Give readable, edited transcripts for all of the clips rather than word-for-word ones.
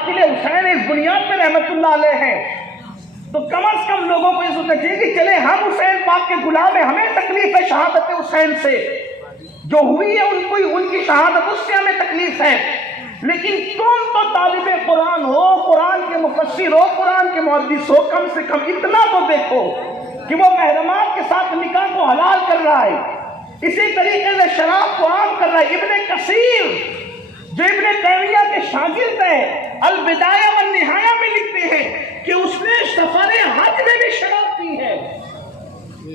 قاتل حسین اس بنیاد پہ رحمت اللہ علیہ ہیں تو کم از کم لوگوں کو یہ سوچنا چاہیے کہ چلے ہم حسین پاک کے غلام ہیں, ہمیں تکلیف ہے شہادت حسین سے, جو ہوئی ہے ان کی شہادت اس سے ہمیں تکلیف ہے, لیکن تم تو طالب قرآن ہو, قرآن کے مفسر ہو, قرآن کے محدث ہو, کم سے کم اتنا تو دیکھو کہ وہ محرمات کے ساتھ نکاح کو حلال کر رہا ہے, اسی طریقے سے شراب کو عام کر رہا ہے. ابن کثیر جو ابن تیمیہ کے شاگرد ہیں البدایہ والنہایہ میں لکھتے ہیں کہ اس نے سفر حج میں بھی شراب پی ہے,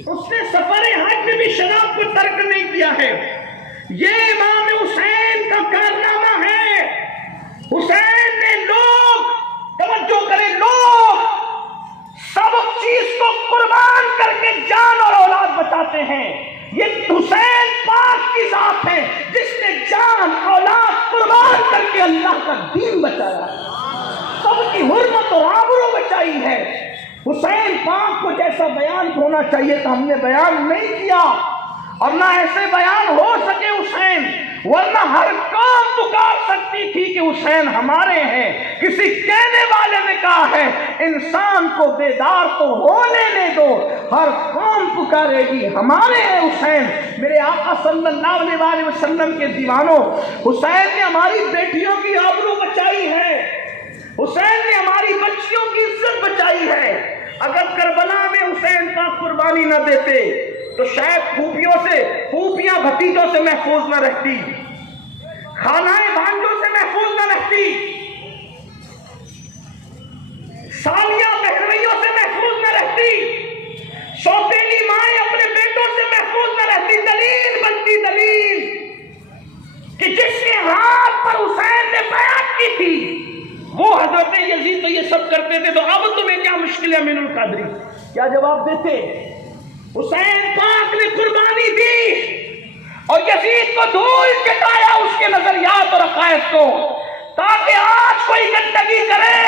اس نے سفر حج میں بھی شراب کو ترک نہیں کیا ہے. یہ امام حسین کا کارنامہ ہے. حسین نے لوگ توجہ کریں, لوگ سب چیز کو قربان کر کے جان اور اولاد بچاتے ہیں. یہ حسین پاک کی ذات ہے جس نے جان اولاد قربان کر کے اللہ کا دین بچایا, سب کی حرمت اور آبرو بچائی ہے. حسین پاک کو جیسا بیان ہونا چاہیے تھا ہم نے بیان نہیں کیا, اور نہ ایسے بیان ہو سکے حسین, ورنہ ہر قوم پکار سکتی تھی کہ حسین ہمارے ہیں. کسی کہنے والے نے کہا ہے انسان کو بیدار تو ہو لینے دو, ہر قوم پکارے گی ہمارے ہیں حسین. میرے آقا صلی اللہ علیہ وسلم کے دیوانوں, حسین نے ہماری بیٹیوں کی آبرو بچائی ہے, حسین نے ہماری بچیوں کی عزت بچائی ہے. اگر کربلا میں حسین پاک قربانی نہ دیتے تو شاید پھوپھیاں بھتیجوں سے محفوظ نہ رہتی, خالائیں بھانجوں سے محفوظ نہ رہتی, سالیاں بہنوئیوں سے محفوظ نہ رہتی, سوتیلی مائیں اپنے بیٹوں سے محفوظ نہ رہتی. دلیل بنتی دلیل کہ جس کے ہاتھ پر حسین نے بیعت کی تھی وہ حضرت یزید تو یہ سب کرتے تھے, تو اب تمہیں کیا مشکل ہے امین القادری؟ کیا جواب دیتے؟ حسین پاک نے قربانی دی اور یزید کو دھول چٹایا اس کے نظریات اور عقائد کو, تاکہ آج کوئی گندگی کرے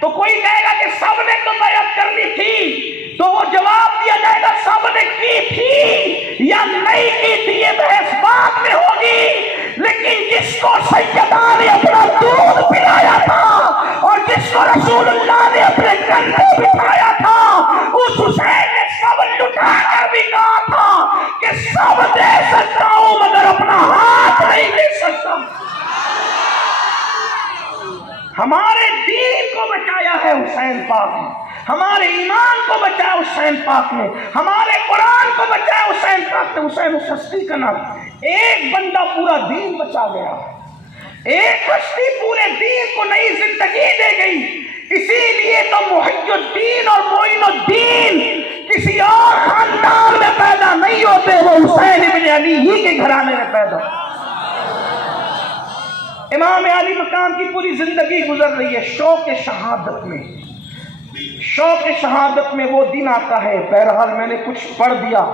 تو کوئی کہے گا کہ سب نے تو بیعت کرنی تھی, تو وہ جواب دیا جائے گا سب نے کی تھی یا نہیں کی تھی یہ بحث بعد میں ہوگی. لیکن جس کو سیدہ نے اپنا دودھ پلایا تھا اور جس کو رسول اللہ نے اپنے کندھے بٹھایا تھا, اس حسین نے سب لٹا کر بھی کہا تھا کہ سب دے سکتا ہوں مگر اپنا ہاتھ نہیں دے سکتا. ہمارے دین کو بچایا ہے حسین پاک نے, ہمارے ایمان کو بچایا حسین پاک نے, ہمارے قرآن کو بچایا حسین پاک نے. حسین اس ہستی کا نام, ایک بندہ پورا دین بچا گیا, ایک ہستی پورے دین کو نئی زندگی دے گئی. اسی لیے تو محی الدین اور معین الدین کسی اور خاندان میں پیدا نہیں ہوتے, وہ حسین ابن علی ہی کے گھرانے میں پیدا. امام علی مقام کی پوری زندگی گزر رہی ہے شوق شہادت میں. شوق شہادت میں وہ دن آتا ہے, بہرحال میں نے کچھ پڑھ دیا,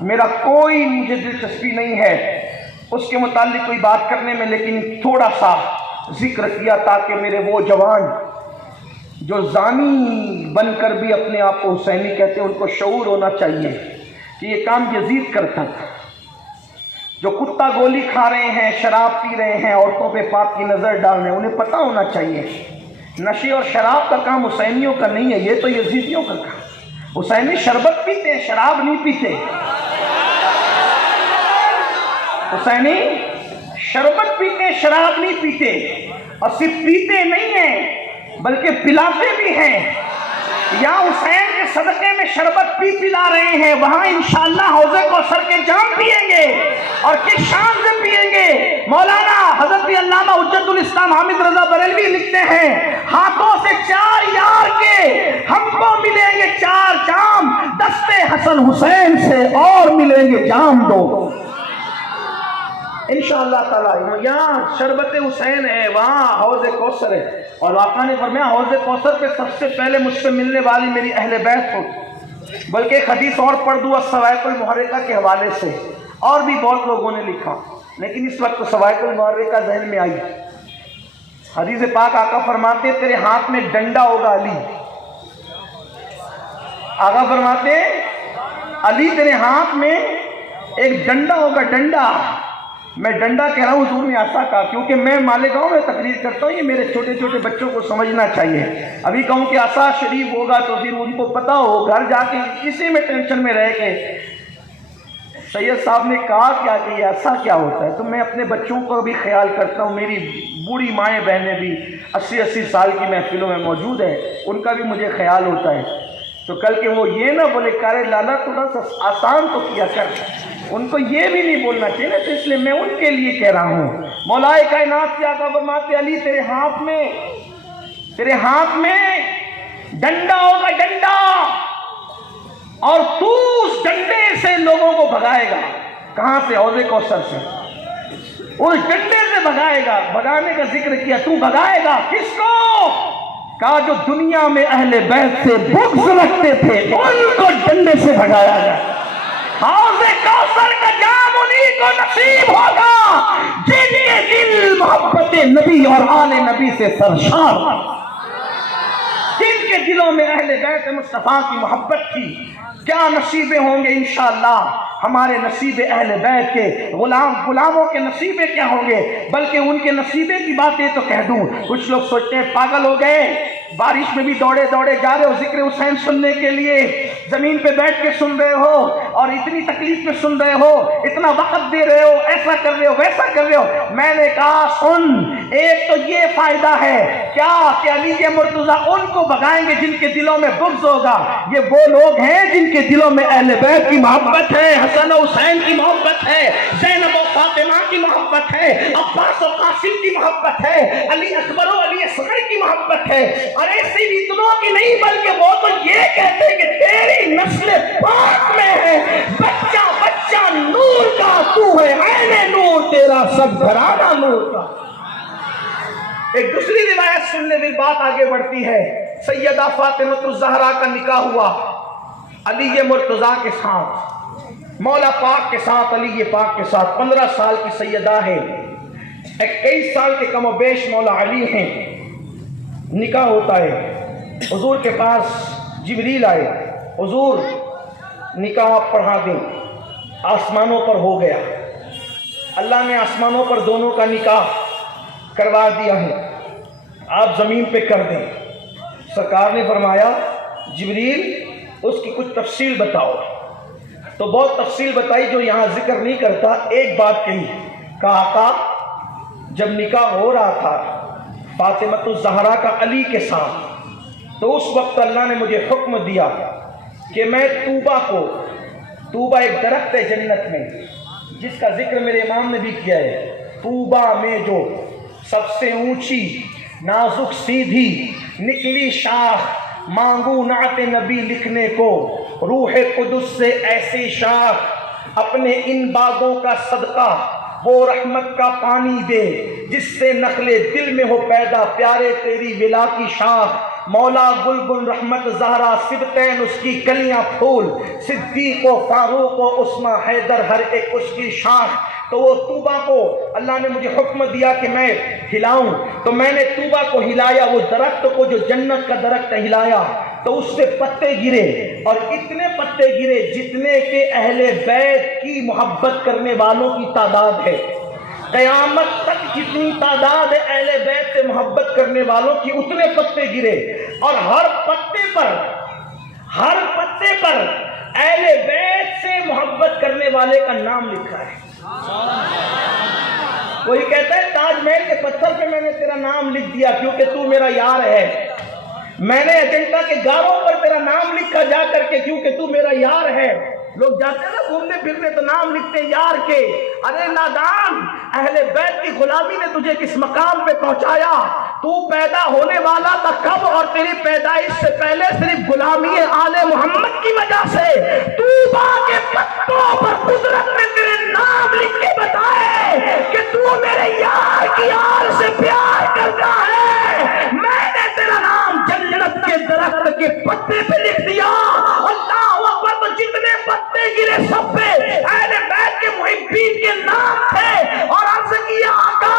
میرا کوئی مجھے دلچسپی نہیں ہے اس کے متعلق کوئی بات کرنے میں, لیکن تھوڑا سا ذکر کیا تاکہ میرے وہ جوان جو زانی بن کر بھی اپنے آپ کو حسینی کہتے ہیں ان کو شعور ہونا چاہیے کہ یہ کام یزید کرتا تھا. جو کتا گولی کھا رہے ہیں, شراب پی رہے ہیں, عورتوں پہ پاک کی نظر ڈال رہے ہیں, انہیں پتہ ہونا چاہیے نشے اور شراب کا کام حسینیوں کا نہیں ہے, یہ تو یزیدیوں کا کام. حسینی شربت پیتے ہیں, شراب نہیں پیتے. حسینی شربت پیتے ہیں, شراب نہیں پیتے, اور صرف پیتے نہیں ہیں بلکہ پلاتے بھی ہیں. یا حسین کے صدقے میں شربت پلا رہے ہیں, وہاں انشاءاللہ حوض کوثر کے جام پیئیں گے, اور کس شان سے پیئیں گے. مولانا حضرت علامہ حجت الاسلام حامد رضا بریلوی لکھتے ہیں ہاتھوں سے 4 یار کے ہم کو ملیں گے 4 جام, دستے حسن حسین سے اور ملیں گے جام 2. انشاءاللہ تعالی یہاں شربت حسین ہے, وہاں حوض کوثر ہے, اور آقا نے فرمایا حوض کوثر پہ سب سے پہلے مجھ سے ملنے والی میری اہل بیت ہو. بلکہ ایک حدیث اور پڑھ دوں الصواعق المحرقہ کے حوالے سے, اور بھی بہت لوگوں نے لکھا, لیکن اس وقت صواعق المحرقہ ذہن میں آئی. حدیث پاک آقا فرماتے تیرے ہاتھ میں ڈنڈا ہوگا علی. آقا فرماتے علی تیرے ہاتھ میں ایک ڈنڈا ہوگا, ڈنڈا. میں ڈنڈا کہہ رہا ہوں حضور نے عصا کہا، کیونکہ میں مالیگاؤں میں تقریر کرتا ہوں، یہ میرے چھوٹے چھوٹے بچوں کو سمجھنا چاہیے۔ ابھی کہوں کہ عصا شریف ہوگا تو پھر ان کو پتا ہو، گھر جا کے اسی میں ٹینشن میں رہ کے سید صاحب نے کہا کیا کہ یہ عصا کیا ہوتا ہے۔ تو میں اپنے بچوں کو بھی خیال کرتا ہوں، میری بوڑھی مائیں بہنیں بھی 80 سال کی محفلوں میں موجود ہیں، ان کا بھی مجھے خیال ہوتا ہے۔ تو کل کے وہ یہ نہ بولے کارے لالا تھوڑا سا آسان تو کیا کر، ان کو یہ بھی نہیں بولنا چاہیے نا، تو اس لیے میں ان کے لیے کہہ رہا ہوں۔ مولا کائنات سے آقا فرماتے علی تیرے ہاتھ میں ڈنڈا ہوگا، ڈنڈا، اور تو اس ڈنڈے سے لوگوں کو بھگائے گا۔ کہاں سے؟ حوض کوثر سے، اس ڈنڈے سے بھگائے گا۔ بھگانے کا ذکر کیا، تو بھگائے گا کس کو؟ کہا جو دنیا میں اہل بیت سے بغض رکھتے تھے ان کو ڈنڈے سے بھگایا گیا۔ حوض کوثر کا جام انہیں کو نصیب ہوگا جن کے دل محبت نبی اور آل نبی سے سرشار، جن کے دلوں میں اہل بیت مصطفیٰ کی محبت تھی۔ کیا نصیبیں ہوں گے انشاءاللہ ہمارے نصیب اہل بیت کے، غلاموں کے نصیبیں کیا ہوں گے؟ بلکہ ان کے نصیبے کی باتیں تو کہہ دوں، کچھ لوگ سوچتے ہیں پاگل ہو گئے، بارش میں بھی دوڑے دوڑے جا رہے ہو ذکر حسین سننے کے لیے، زمین پہ بیٹھ کے سن رہے ہو اور اتنی تکلیف میں سن رہے ہو، اتنا وقت دے رہے ہو، ایسا کر رہے ہو، ویسا کر رہے ہو۔ میں نے کہا سن، ایک تو یہ فائدہ ہے کیا کہ علی کے مرتضیٰ ان کو بھگائیں گے جن کے دلوں میں بغض ہوگا۔ یہ وہ لوگ ہیں جن کے دلوں میں اہل بیت کی محبت ہے، حسن و حسین کی محبت ہے، زینب و فاطمہ کی محبت ہے، عباس و قاسم کی محبت ہے، علی اکبر و علی اصغر کی محبت ہے۔ اور ایسی بھی اتنوں کی نہیں، بلکہ وہ تو یہ کہتے ہیں کہ تیری نسل پاک میں ہے، بچہ بچہ نور کا تو ہے، عین نور تیرا سب گھرانہ نور کا۔ ایک دوسری روایت سننے میں بات آگے بڑھتی ہے، سیدہ فاطمہ الزہرا کا نکاح ہوا علی مرتضیٰ کے ساتھ، مولا پاک کے ساتھ، علی پاک کے ساتھ۔ 15 سال کی سیدہ ہے، 21 سال کے کم و بیش مولا علی ہیں۔ نکاح ہوتا ہے، حضور کے پاس جبریل آئے، حضور نکاح پڑھا دیں، آسمانوں پر ہو گیا۔ اللہ نے آسمانوں پر دونوں کا نکاح کروا دیا ہے، آپ زمین پہ کر دیں۔ سرکار نے فرمایا جبریل اس کی کچھ تفصیل بتاؤ، تو بہت تفصیل بتائی جو یہاں ذکر نہیں کرتا۔ ایک بات کہی، کہا آقا جب نکاح ہو رہا تھا فاطمہ الزہرا کا علی کے ساتھ، تو اس وقت اللہ نے مجھے حکم دیا کہ میں طوبہ ایک درخت ہے جنت میں جس کا ذکر میرے امام نے بھی کیا ہے، طوبہ میں جو سب سے اونچی نازک سیدھی نکلی شاخ، مانگو نعت نبی لکھنے کو روح قدس سے ایسی شاخ، اپنے ان باغوں کا صدقہ وہ رحمت کا پانی دے جس سے نخل دل میں ہو پیدا پیارے تیری ولا کی شاخ۔ مولا گلبن رحمت زہرا سبتین اس کی کلیاں پھول، صدیق و فاروق و عثمان حیدر ہر ایک اس کی شاخ۔ تو وہ طوبہ کو اللہ نے مجھے حکم دیا کہ میں ہلاؤں، تو میں نے طوبہ کو ہلایا، وہ درخت کو جو جنت کا درخت ہلایا، تو اس سے پتے گرے، اور اتنے پتے گرے جتنے کہ اہل بیت کی محبت کرنے والوں کی تعداد ہے۔ قیامت تک جتنی تعداد ہے اہل بیت سے محبت کرنے والوں کی، اتنے پتے گرے، اور ہر پتے پر اہل بیت سے محبت کرنے والے کا نام لکھا ہے۔ کوئی کہتا ہے تاج محل کے پتھر پہ میں نے تیرا نام لکھ دیا کیونکہ تو میرا یار ہے، میں نے اجنتا کے گاروں پر تیرا نام لکھا جا کر کے کیونکہ تو میرا یار ہے۔ لوگ جاتے ہیں نا گھومنے پھرنے تو نام لکھتے ہیں یار کے۔ ارے نادان، اہل بیت کی غلامی نے تجھے کس مقام پہ پہنچایا؟ تو پیدا ہونے والا تھا کب؟ اور تیری پیدائش سے پہلے صرف غلامی آل محمد کی وجہ سے طوبہ کے پتوں پر قدرت نے تیرے نام لکھ کے بتائے کہ تو میرے یار کی یار سے پیار کرتا ہے۔ میں نے تیرا نام جنت کے درخت کے پتے پہ لکھ دیا۔ اللہ اکبر! تو جتنے پتے گرے سب پہ اہل بیت کے محبین کے نام تھے، اور عرض کیا آقا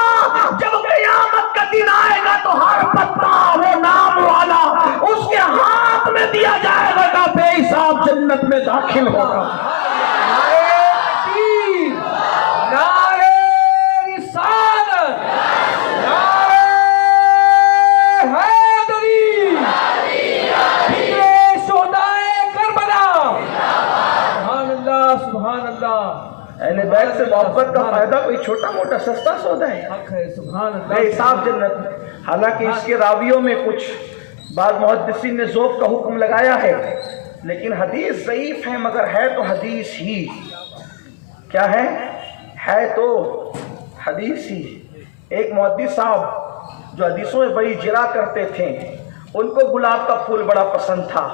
جب قیامت کا دن آئے گا تو ہر پتا وہ نام والا اس کے ہاتھ میں دیا جائے گا، بے حساب جنت میں داخل ہوگا۔ بیت سے محبت کا فائدہ کوئی چھوٹا موٹا سستا سودا ہے؟ بے حساب جنت۔ حالانکہ اس کے راویوں میں کچھ بعض محدثین نے ذوق کا حکم لگایا ہے، لیکن حدیث ضعیف ہے، مگر ہے تو حدیث ہی۔ کیا ہے تو حدیث ہی۔ ایک محدث صاحب جو حدیثوں میں بڑی جرا کرتے تھے، ان کو گلاب کا پھول بڑا پسند تھا،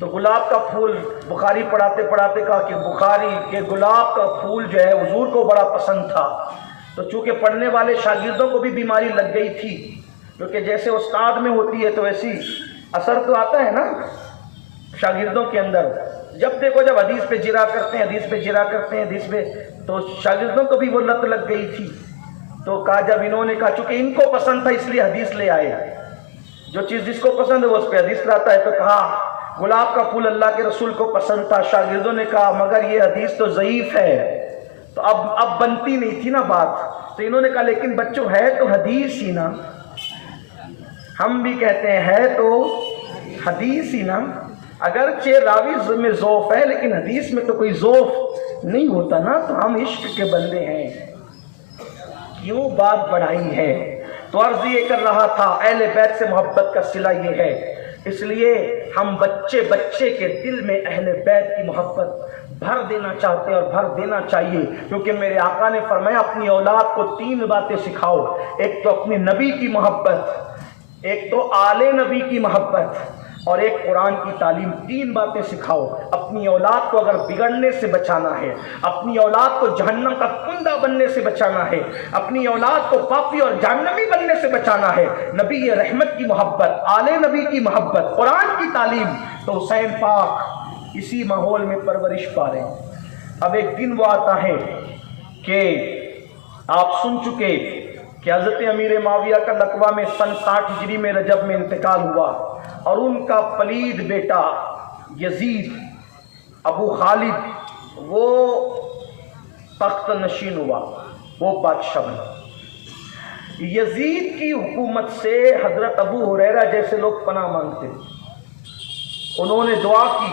تو گلاب کا پھول بخاری پڑھاتے پڑھاتے کہا کہ بخاری کے گلاب کا پھول جو ہے حضور کو بڑا پسند تھا۔ تو چونکہ پڑھنے والے شاگردوں کو بھی بیماری لگ گئی تھی، کیونکہ جیسے استاد میں ہوتی ہے تو ایسی اثر تو آتا ہے نا شاگردوں کے اندر۔ جب دیکھو جب حدیث پہ جرا کرتے ہیں، حدیث پہ جرا کرتے ہیں، حدیث پہ، تو شاگردوں کو بھی وہ لت لگ گئی تھی۔ تو کہا، جب انہوں نے کہا چونکہ ان کو پسند تھا اس لیے حدیث لے آئے، جو چیز جس کو پسند ہے وہ اس پہ حدیث لاتا ہے، تو کہا گلاب کا پھول اللہ کے رسول کو پسند تھا۔ شاگردوں نے کہا مگر یہ حدیث تو ضعیف ہے، تو اب بنتی نہیں تھی نا بات، تو انہوں نے کہا لیکن بچوں ہے تو حدیث ہی نا، ہم بھی کہتے ہیں ہے تو حدیث ہی نا، اگرچہ راوی میں ضعف ہے لیکن حدیث میں تو کوئی ضعف نہیں ہوتا نا، تو ہم عشق کے بندے ہیں، کیوں بات بڑھائی ہے؟ تو عرض یہ کر رہا تھا اہل بیت سے محبت کا صلہ یہ ہے، اس لیے ہم بچے کے دل میں اہل بیت کی محبت بھر دینا چاہتے ہیں اور بھر دینا چاہیے، کیونکہ میرے آقا نے فرمایا اپنی اولاد کو 3 باتیں سکھاؤ، ایک تو اپنے نبی کی محبت، ایک تو آل نبی کی محبت، اور ایک قرآن کی تعلیم۔ 3 باتیں سکھاؤ۔ اپنی اولاد کو اگر بگڑنے سے بچانا ہے، اپنی اولاد کو جہنم کا کندہ بننے سے بچانا ہے، اپنی اولاد کو پاپی اور جہنمی بننے سے بچانا ہے، نبی رحمت کی محبت، آل نبی کی محبت، قرآن کی تعلیم، تو حسین پاک اسی ماحول میں پرورش پا رہے ہیں۔ اب ایک دن وہ آتا ہے کہ آپ سن چکے کہ حضرت امیر معاویہ کا لقوہ میں سن 60 ہجری میں رجب میں انتقال ہوا، اور ان کا پلید بیٹا یزید ابو خالد وہ تخت نشین ہوا، وہ بادشاہ بنا۔ یزید کی حکومت سے حضرت ابو ہریرہ جیسے لوگ پناہ مانگتے، انہوں نے دعا کی،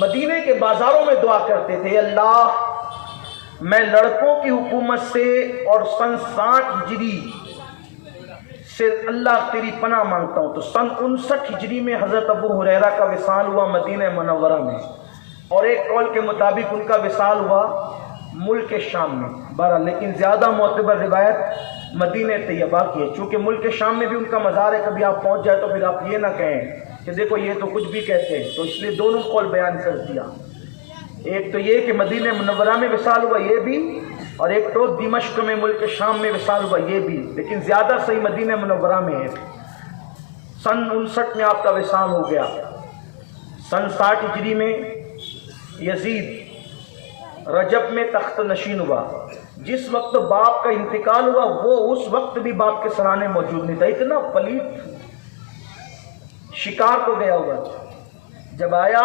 مدینے کے بازاروں میں دعا کرتے تھے، اللہ میں لڑکوں کی حکومت سے اور سن 60 ہجری سے اللہ تیری پناہ مانگتا ہوں۔ تو سن 59 ہجری میں حضرت ابو ہریرہ کا وصال ہوا مدینہ منورہ میں، اور ایک قول کے مطابق ان کا وصال ہوا ملک شام میں، بہرحال لیکن زیادہ معتبر روایت مدینہ طیبہ کی ہے، چونکہ ملک شام میں بھی ان کا مزار ہے، کبھی آپ پہنچ جائے تو پھر آپ یہ نہ کہیں کہ دیکھو یہ تو کچھ بھی کہتے ہیں، تو اس لیے دونوں قول بیان کر دیا، ایک تو یہ کہ مدینہ منورہ میں وصال ہوا یہ بھی، اور ایک تو دمشق میں ملک شام میں وصال ہوا یہ بھی، لیکن زیادہ صحیح مدینہ منورہ میں ہے۔ سن 59 میں آپ کا وصال ہو گیا۔ سن 60 ہجری میں یزید رجب میں تخت نشین ہوا۔ جس وقت باپ کا انتقال ہوا وہ اس وقت بھی باپ کے سرانے موجود نہیں تھا، اتنا پلیت شکار کو گیا ہوا۔ جب آیا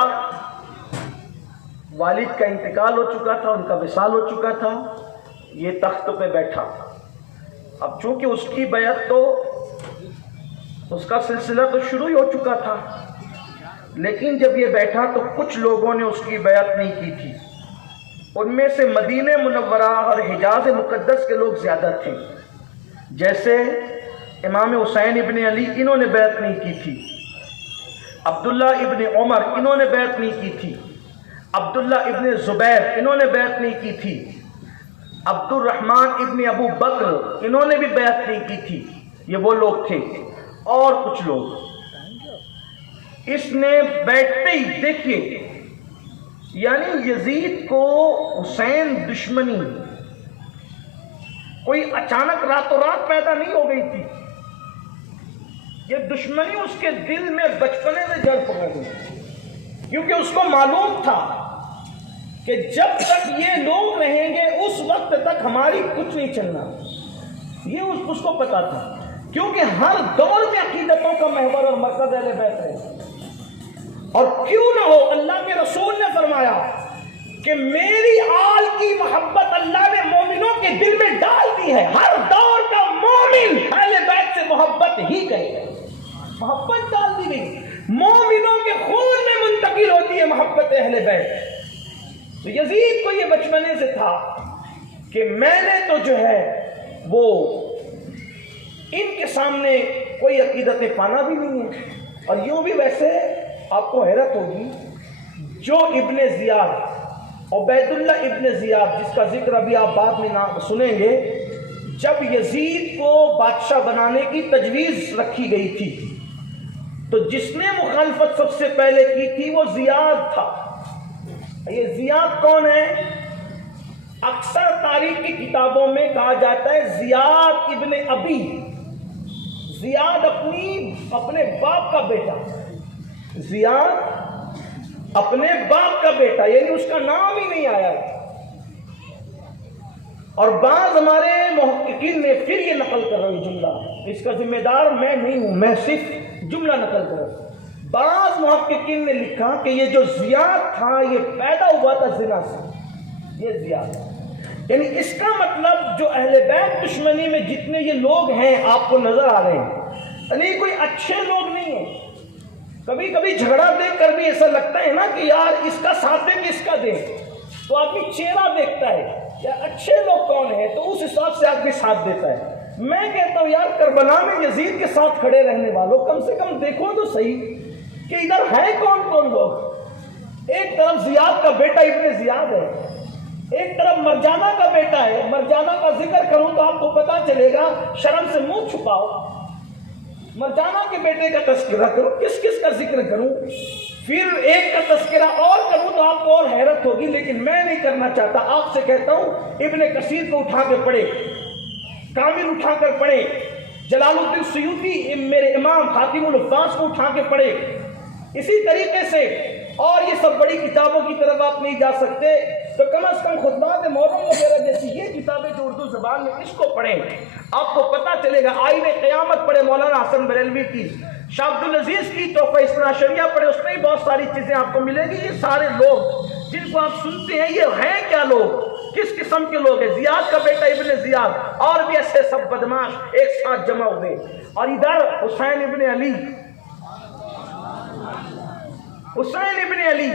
والد کا انتقال ہو چکا تھا، ان کا وصال ہو چکا تھا، یہ تخت پہ بیٹھا۔ اب چونکہ اس کی بیعت تو اس کا سلسلہ تو شروع ہی ہو چکا تھا، لیکن جب یہ بیٹھا تو کچھ لوگوں نے اس کی بیعت نہیں کی تھی، ان میں سے مدینہ منورہ اور حجاز مقدس کے لوگ زیادہ تھے، جیسے امام حسین ابن علی انہوں نے بیعت نہیں کی تھی، عبداللہ ابن عمر انہوں نے بیعت نہیں کی تھی، عبداللہ ابن زبیر انہوں نے بیعت نہیں کی تھی، عبد الرحمن ابن ابو بکر انہوں نے بھی بیعت نہیں کی تھی، یہ وہ لوگ تھے، اور کچھ لوگ۔ اس نے بیٹھتے ہی دیکھیے، یعنی یزید کو حسین دشمنی کوئی اچانک راتوں رات پیدا نہیں ہو گئی تھی، یہ دشمنی اس کے دل میں بچپنے سے جڑ پکڑ گئی، کیونکہ اس کو معلوم تھا کہ جب تک یہ لوگ رہیں گے اس وقت تک ہماری کچھ نہیں چلنا، یہ اس کو پتا تھا، کیونکہ ہر دور میں عقیدتوں کا محور اور مرکز اہل بیت ہے، اور کیوں نہ ہو، اللہ کے رسول نے فرمایا کہ میری آل کی محبت اللہ نے مومنوں کے دل میں ڈال دی ہے، ہر دور کا مومن اہل بیت سے محبت ہی کرے، محبت ڈال دی گئی، مومنوں کے خون میں منتقل ہوتی ہے محبت اہل بیت۔ تو یزید کو یہ بچپنے سے تھا کہ میں نے تو جو ہے وہ ان کے سامنے کوئی عقیدت پانا بھی نہیں ہے. اور یوں بھی ویسے آپ کو حیرت ہوگی، جو ابن زیاد، عبید اللہ ابن زیاد، جس کا ذکر ابھی آپ بعد میں سنیں گے، جب یزید کو بادشاہ بنانے کی تجویز رکھی گئی تھی تو جس نے مخالفت سب سے پہلے کی تھی وہ زیاد تھا. یہ زیاد کون ہے؟ اکثر تاریخ کی کتابوں میں کہا جاتا ہے زیاد ابن ابی. زیاد اپنے باپ کا بیٹا، زیاد اپنے باپ کا بیٹا، یعنی اس کا نام ہی نہیں آیا. اور بعض ہمارے محققین نے پھر یہ نقل کر رہا ہوں جملہ، اس کا ذمہ دار میں نہیں ہوں، میں صرف جملہ نقل کر رہا ہوں. بعض محققین نے لکھا کہ یہ جو زیاد تھا یہ پیدا ہوا تھا زنا سے. یہ زیاد، یعنی اس کا مطلب جو اہل بیت دشمنی میں جتنے یہ لوگ ہیں آپ کو نظر آ رہے ہیں، یعنی کوئی اچھے لوگ نہیں ہیں. کبھی کبھی جھگڑا دیکھ کر بھی ایسا لگتا ہے نا کہ یار اس کا ساتھ دیں کہ اس کا دیں، تو آدمی چہرہ دیکھتا ہے یا اچھے لوگ کون ہیں تو اس حساب سے آدمی ساتھ دیتا ہے. میں کہتا ہوں یار کربلا میں یزید کے ساتھ کھڑے رہنے والوں کم سے کم دیکھو تو صحیح کہ ادھر ہیں کون کون لوگ. ایک طرف زیاد کا بیٹا ابن زیاد ہے، ایک طرف مرجانہ کا بیٹا ہے. مرجانہ کا ذکر کروں تو آپ کو پتا چلے گا، شرم سے منہ چھپاؤ. مرجانہ کے بیٹے کا تذکرہ کروں، کس کس کا ذکر کروں، پھر ایک کا تذکرہ اور کروں تو آپ کو اور حیرت ہوگی، لیکن میں نہیں کرنا چاہتا. آپ سے کہتا ہوں ابن کثیر کو اٹھا کے پڑھے، کامل اٹھا کر پڑھے، جلال الدین سیوطی میرے امام خاتم الحفاظ کو اٹھا کے پڑھے. اسی طریقے سے اور یہ سب بڑی کتابوں کی طرف آپ نہیں جا سکتے تو کم از کم خطبات محرم وغیرہ جیسی یہ کتابیں جو اردو زبان میں، اس کو پڑھیں، آپ کو پتہ چلے گا. آئین قیامت پڑھے مولانا حسن بریلوی کی، شاہ عبد العزیز کی تحفہ اثنا عشریہ پڑھے، اس میں بہت ساری چیزیں آپ کو ملیں گی. یہ سارے لوگ جن کو آپ سنتے ہیں یہ ہیں کیا لوگ، کس قسم کے لوگ ہیں؟ زیاد کا بیٹا ابن زیاد، اور بھی ایسے سب بدماش ایک ساتھ جمع ہوئے. اور ادھر حسین ابن علی، حسین ابن علی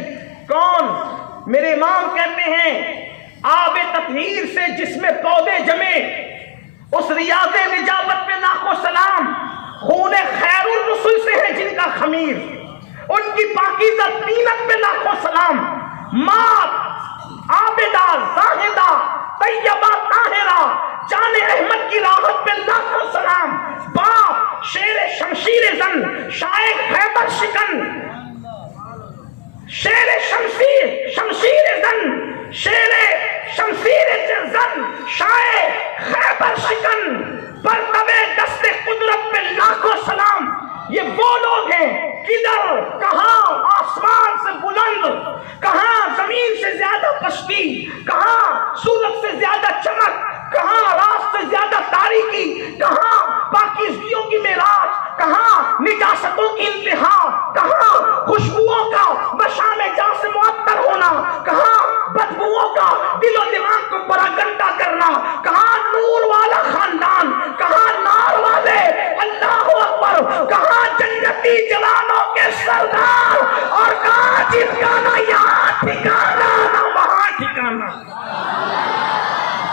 کون؟ میرے امام کہتے ہیں آب تطہیر سے جس میں پودے جمے، اس ریاض نجابت پہ لاکھوں سلام. خون خیر الرسل سے ہے جن کا خمیر، ان کی پاکیزہ طینت پہ لاکھوں سلام. مات عابدہ زاہدہ طیبہ طاہرہ جان احمد کی راحت پہ لاکھوں سلام. باپ شیر شمشیر زن شائق خیبر شکن، شیر شمشیر زن، شیر شمشیر زن شائع خیبر شکن، پرتوے دست قدرت پہ لاکھوں سلام. یہ وہ لوگ ہیں کدھر، کہاں آسمان سے بلند، کہاں زمین سے زیادہ پستی، کہاں سورج سے زیادہ چمک، کہاں رات سے زیادہ تاریکی، کہاں پاکیزگیوں کی معراج، کہاں نجاستوں کی انتہا، کہاں خوشبوؤں کا مشام جاں سے معطر ہونا، کہاں بدبوؤں کا دل و دماغ کو پراگندہ کرنا، کہاں نور والا خاندان، کہاں نار والے، اللہ اکبر، کہاں جنتی جوانوں کے سردار، اور کہاں جن کا نہ یہاں ٹھکانا نہ وہاں ٹھکانا،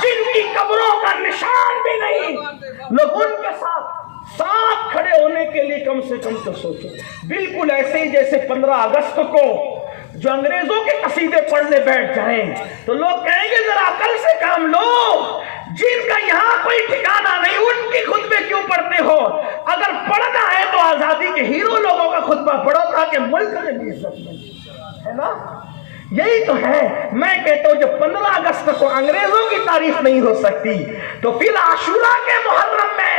جن کی قبروں کا نشان بھی نہیں. لوگ ان کے ساتھ کھڑے ہونے کے لیے کم سے کم تو سوچو. بالکل ایسے ہی جیسے 15 اگست کو جو انگریزوں کے قصیدے پڑھنے بیٹھ جائیں تو لوگ کہیں گے ذرا عقل سے کام لو، جن کا یہاں کوئی ٹھکانہ نہیں ان کی خطبے کیوں پڑھتے ہو؟ اگر پڑھنا ہے تو آزادی کے ہیرو لوگوں کا خطبہ پڑھو تاکہ ملک میں بھی عزت ملے، ہے نا؟ یہی تو ہے. میں کہتا ہوں جب 15 اگست کو انگریزوں کی تعریف نہیں ہو سکتی تو پھر عاشورہ کے محرم میں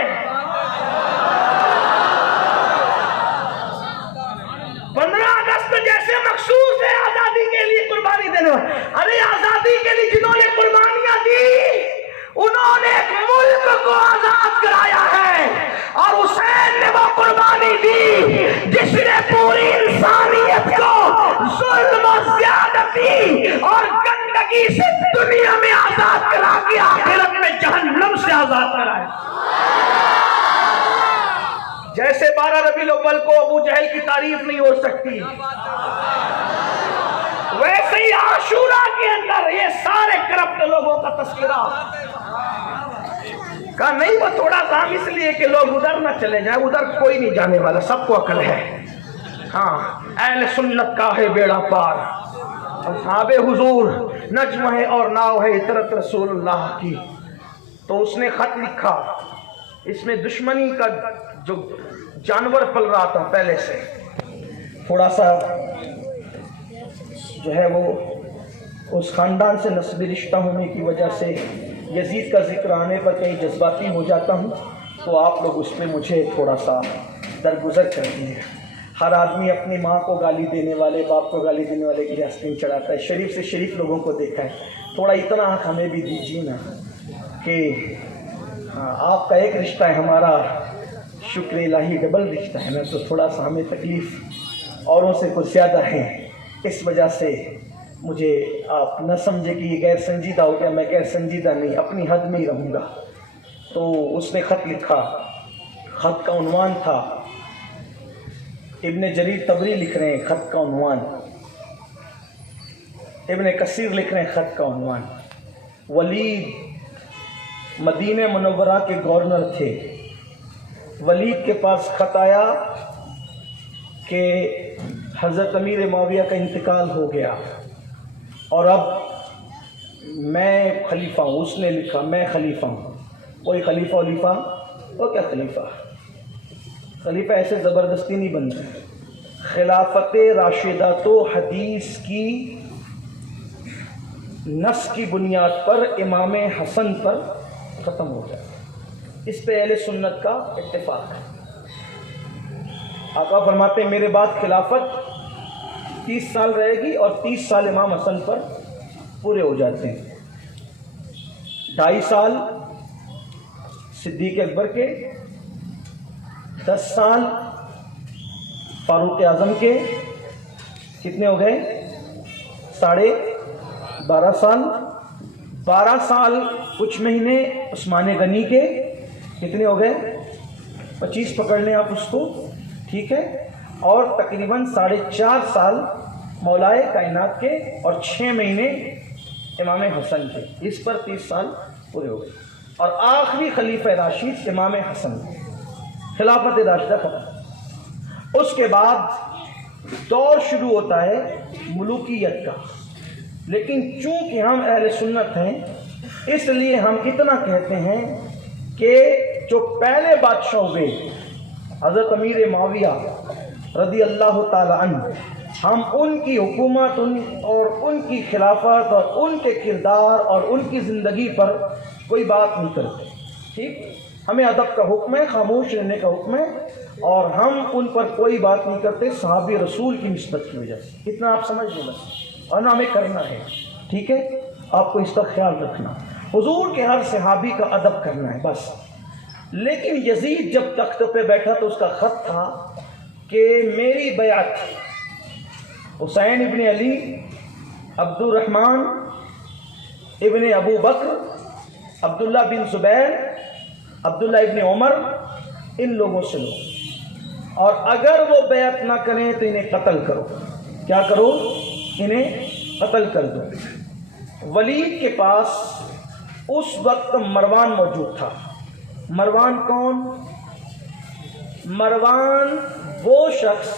15 اگست جیسے مخصوص ہے آزادی کے لیے قربانی دینے والے. ارے آزادی کے لیے جنہوں نے قربانیاں دی انہوں نے ایک ملک کو آزاد کرایا ہے، اور حسین نے وہ قربانی دی جس نے پوری انسانیت کو ظلم و زیادتی اور گندگی سے دنیا میں آزاد کرا کے آخرت میں جہنم سے آزاد کرایا. جیسے 12 ربیع الاول کو ابو جہل کی تعریف نہیں ہو سکتی، ویسے ہی عاشورہ کے اندر یہ سارے کرپٹ لوگوں کا تذکرہ کہا نہیں، وہ تھوڑا کام اس لیے کہ لوگ ادھر نہ چلے جائیں، ادھر کوئی نہیں جانے والا، سب کو عقل ہے۔ ہاں، اہل سنت کا ہے بیڑا پار، اصحاب حضور نجم ہے اور ناؤ ہے عطرت رسول اللہ کی۔ تو اس نے خط لکھا، اس میں دشمنی کا جو جانور پل رہا تھا پہلے سے، تھوڑا سا جو ہے وہ اس خاندان سے نسبی رشتہ ہونے کی وجہ سے یزید کا ذکر آنے پر کہیں جذباتی ہو جاتا ہوں، تو آپ لوگ اس پہ مجھے تھوڑا سا درگزر کر دیے۔ ہر آدمی اپنی ماں کو گالی دینے والے، باپ کو گالی دینے والے کی آستین چڑھاتا ہے، شریف سے شریف لوگوں کو دیکھا ہے، تھوڑا اتنا حق ہمیں بھی دیجیے نا کہ آپ کا ایک رشتہ ہے، ہمارا شکر الہی ڈبل رشتہ ہے نا، تو تھوڑا سا ہمیں تکلیف اوروں سے کچھ زیادہ ہے، اس وجہ سے مجھے آپ نہ سمجھے کہ یہ غیر سنجیدہ ہو گیا، میں غیر سنجیدہ نہیں، اپنی حد میں ہی رہوں گا۔ تو اس نے خط لکھا، خط کا عنوان تھا، ابن جریر طبری لکھ رہے ہیں خط کا عنوان، ابن کثیر لکھ رہے ہیں خط کا عنوان، ولید مدینہ منورہ کے گورنر تھے، ولید کے پاس خط آیا کہ حضرت امیر معاویہ کا انتقال ہو گیا اور اب میں خلیفہ ہوں۔ اس نے لکھا میں خلیفہ ہوں۔ کوئی خلیفہ ولیفہ وہ کیا خلیفہ، خلیفہ ایسے زبردستی نہیں بنتا۔ خلافت راشدہ تو حدیث کی نص کی بنیاد پر امام حسن پر ختم ہو جائے، اس پہ اہل سنت کا اتفاق ہے۔ آقا فرماتے ہیں میرے بعد خلافت 30 سال رہے گی اور 30 سال امام حسن پر پورے ہو جاتے ہیں، 2.5 سال صدیق اکبر کے، 10 سال فاروق اعظم کے، کتنے ہو گئے 12.5 سال، 12 سال کچھ مہینے عثمان غنی کے، کتنے ہو گئے 25 پکڑ لیں آپ اس کو، ٹھیک ہے، اور تقریباً 4.5 سال مولائے کائنات کے اور 6 مہینے امام حسن کے، اس پر 30 سال پورے ہو گئے، اور آخری خلیفہ راشد امام حسن، خلافت راشدہ ختم۔ اس کے بعد دور شروع ہوتا ہے ملوکیت کا، لیکن چونکہ ہم اہل سنت ہیں اس لیے ہم اتنا کہتے ہیں کہ جو پہلے بادشاہ ہوئے حضرت امیر معاویہ رضی اللہ تعالی عنہ، ہم ان کی حکومت اور ان کی خلافت اور ان کے کردار اور ان کی زندگی پر کوئی بات نہیں کرتے، ٹھیک، ہمیں ادب کا حکم ہے، خاموش رہنے کا حکم ہے، اور ہم ان پر کوئی بات نہیں کرتے صحابی رسول کی نسبت کی وجہ سے، اتنا آپ سمجھ لیں بس، اور نہ ہمیں کرنا ہے، ٹھیک ہے، آپ کو اس کا خیال رکھنا، حضور کے ہر صحابی کا ادب کرنا ہے بس۔ لیکن یزید جب تخت پہ بیٹھا تو اس کا خط تھا کہ میری بیعت حسین ابن علی، عبد الرحمن ابن ابو بکر، عبداللہ بن زبیر، عبداللہ ابن عمر، ان لوگوں سے لو، اور اگر وہ بیعت نہ کریں تو انہیں قتل کرو۔ کیا کرو؟ انہیں قتل کر دو۔ ولید کے پاس اس وقت مروان موجود تھا۔ مروان کون؟ مروان وہ شخص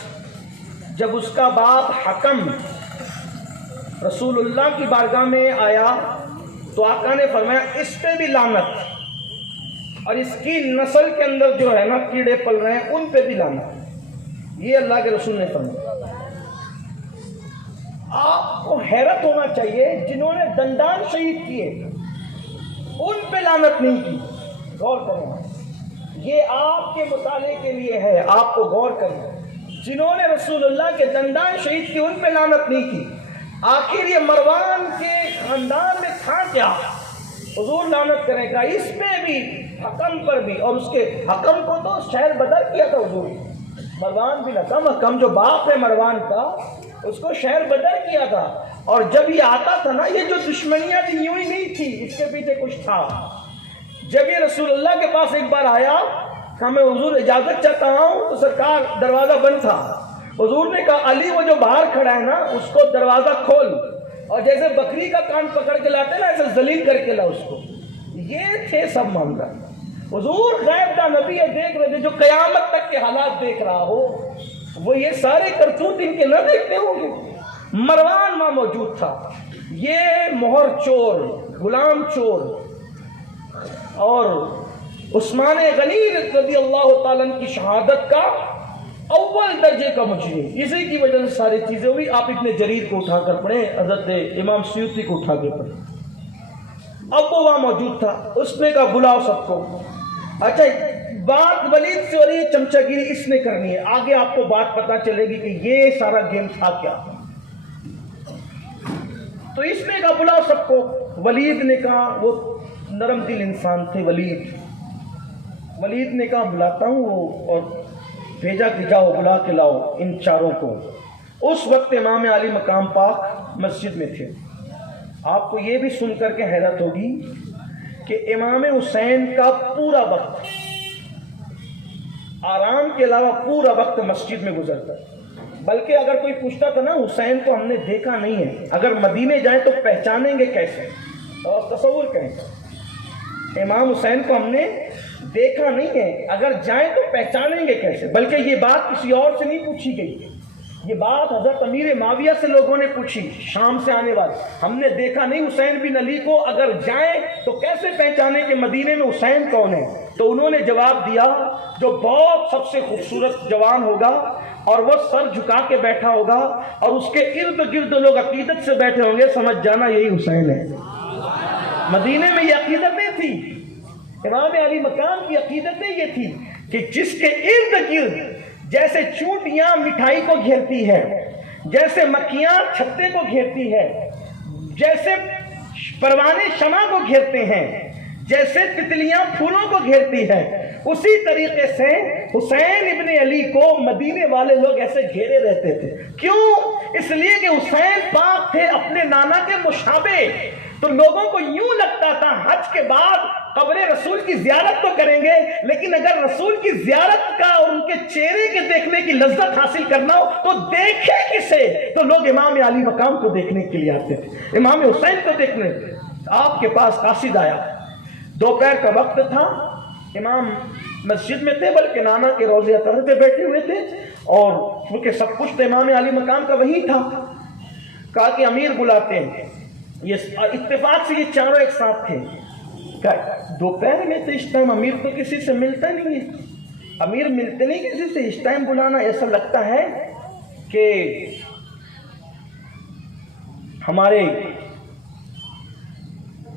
جب اس کا باپ حکم رسول اللہ کی بارگاہ میں آیا تو آقا نے فرمایا اس پہ بھی لعنت، اور اس کی نسل کے اندر جو ہے نا کیڑے پل رہے ہیں ان پہ بھی لعنت، یہ اللہ کے رسول نے فرمایا۔ آپ کو حیرت ہونا چاہیے، جنہوں نے دندان شہید کیے ان پہ لعنت نہیں کی، غور کریں، یہ آپ کے مطالعے کے لیے ہے، آپ کو غور کریں، جنہوں نے رسول اللہ کے دندان شہید کیے ان پہ لعنت نہیں کی۔ آخر یہ مروان کے خاندان میں تھا کیا حضور لعنت کرے گا؟ اس پہ بھی، حکم پر بھی، اور اس کے حکم کو تو شہر بدر کیا تھا حضور، مروان بھی نہ کم جو باپ ہے مروان کا اس کو شہر بدر کیا تھا۔ اور جب یہ آتا تھا نا، یہ جو دشمنیاں بھی یوں ہی نہیں تھی، اس کے پیچھے کچھ تھا۔ جب یہ رسول اللہ کے پاس ایک بار آیا کہ میں حضور اجازت چاہتا ہوں، تو سرکار دروازہ بند تھا، حضور نے کہا علی وہ جو باہر کھڑا ہے نا اس کو دروازہ کھول، اور جیسے بکری کا کان پکڑ کے لاتے نا ایسے ذلیل کر کے لا اس کو۔ یہ تھے سب معاملہ۔ حضور غیب کا نبی ہے، دیکھ رہے تھے، جو قیامت تک کے حالات دیکھ رہا ہو وہ یہ سارے کرتوت ان کے نہ دیکھتے ہوں گے۔ مروان وہاں موجود تھا، یہ مہر چور، غلام چور، اور عثمان غنی رضی اللہ تعالیٰ عنہ کی شہادت کا اول درجے کا مجرم، اسی کی وجہ سے ساری چیزیں ہوئی۔ آپ ابن جریر کو اٹھا کر پڑھیں، حضرت امام سیوطی کو اٹھا کے پڑھیں۔ اب وہ وہاں موجود تھا، اس نے کہا بلاؤ سب کو۔ اچھا بات ولید سے ہو رہی ہے، چمچہ گیری اس نے کرنی ہے، آگے آپ کو بات پتہ چلے گی کہ یہ سارا گیم تھا کیا۔ تو اس نے کہا بلاؤ سب کو۔ ولید نے کہا، وہ نرم دل انسان تھے ولید نے کہا بلاتا ہوں، اور بھیجا کہ جاؤ بلا کے لاؤ ان چاروں کو۔ اس وقت امام علی مقام پاک مسجد میں تھے۔ آپ کو یہ بھی سن کر کے حیرت ہوگی کہ امام حسین کا پورا وقت، آرام کے علاوہ پورا وقت مسجد میں گزرتا ہے۔ بلکہ اگر کوئی پوچھتا تھا نا حسین کو ہم نے دیکھا نہیں ہے، اگر مدینے جائیں تو پہچانیں گے کیسے؟ اور تصور کریں، امام حسین کو ہم نے دیکھا نہیں ہے، اگر جائیں تو پہچانیں گے کیسے؟ بلکہ یہ بات کسی اور سے نہیں پوچھی گئی، یہ بات حضرت امیر معاویہ سے لوگوں نے پوچھی، شام سے آنے والے، ہم نے دیکھا نہیں حسین بن علی کو، اگر جائیں تو کیسے پہچانے کہ مدینے میں حسین کون ہے؟ تو انہوں نے جواب دیا، جو بہت سب سے خوبصورت جوان ہوگا اور وہ سر جھکا کے بیٹھا ہوگا اور اس کے ارد گرد لوگ عقیدت سے بیٹھے ہوں گے، سمجھ جانا یہی حسین ہے۔ مدینے میں یہ عقیدتیں تھی، امام علی مقام کی عقیدتیں یہ تھی کہ جس کے ارد گرد جیسے چونٹیاں مٹھائی کو گھیرتی ہے، جیسے مکھیاں چھتے کو گھیرتی ہے، جیسے پروانے شمع کو گھیرتے ہیں، جیسے تتلیاں پھولوں کو گھیرتی ہے، اسی طریقے سے حسین ابن علی کو مدینے والے لوگ ایسے گھیرے رہتے تھے۔ کیوں؟ اس لیے کہ حسین پاک تھے اپنے نانا کے مشابہ، تو لوگوں کو یوں لگتا تھا حج کے بعد قبر رسول کی زیارت تو کریں گے، لیکن اگر رسول کی زیارت کا اور ان کے چہرے کے دیکھنے کی لذت حاصل کرنا ہو تو دیکھے کسے؟ تو لوگ امام علی مقام کو دیکھنے کے لیے آتے تھے، امام حسین کو دیکھنے۔ آپ کے پاس قاصد آیا، دوپہر کا وقت تھا، امام مسجد میں تھے، بلکہ نانا کے روضہ اطہر پہ بیٹھے ہوئے تھے، اور کیونکہ سب کچھ تو امام علی مقام کا وہی تھا۔ کہا کہ امیر بلاتے ہیں، یہ اتفاق سے یہ چاروں ایک ساتھ تھے۔ دوپہر میں تو اس ٹائم امیر تو کسی سے ملتا نہیں ہے، امیر ملتے نہیں کسی سے، اس ٹائم بلانا ایسا لگتا ہے کہ ہمارے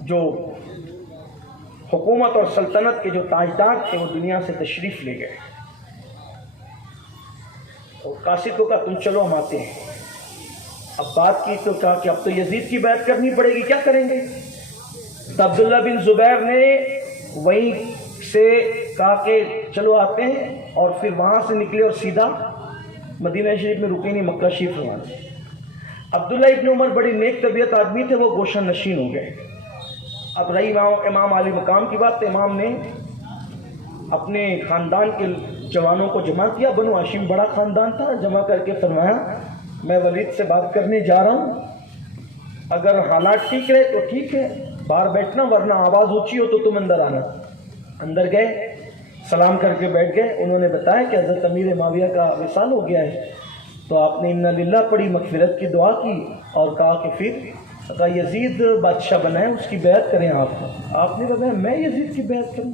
جو حکومت اور سلطنت کے جو تاجدار تھے وہ دنیا سے تشریف لے گئے۔ اور قاصد کو کہا تم چلو ہم آتے ہیں۔ اب بات کی تو کہا کہ اب تو یزید کی بیعت کرنی پڑے گی، کیا کریں گے؟ تو عبداللہ بن زبیر نے وہیں سے کہا کہ چلو آتے ہیں، اور پھر وہاں سے نکلے اور سیدھا مدینہ شریف میں رکے نہیں، مکہ شریف روانہ۔ عبداللہ ابن عمر بڑی نیک طبیعت آدمی تھے، وہ گوشہ نشین ہو گئے۔ اب رہی امام علی مقام کی بات، امام نے اپنے خاندان کے جوانوں کو جمع کیا، بنو ہاشم بڑا خاندان تھا، جمع کر کے فرمایا میں ولید سے بات کرنے جا رہا ہوں، اگر حالات ٹھیک رہے تو ٹھیک ہے، باہر بیٹھنا، ورنہ آواز اونچی ہو تو تم اندر آنا۔ اندر گئے، سلام کر کے بیٹھ گئے۔ انہوں نے بتایا کہ حضرت امیر معاویہ کا وصال ہو گیا ہے، تو آپ نے انا للہ پڑھی، مغفرت کی دعا کی، اور کہا کہ پھر یزید بادشاہ بنائیں، اس کی بیعت کریں آپ نے بتایا میں یزید کی بیعت کروں،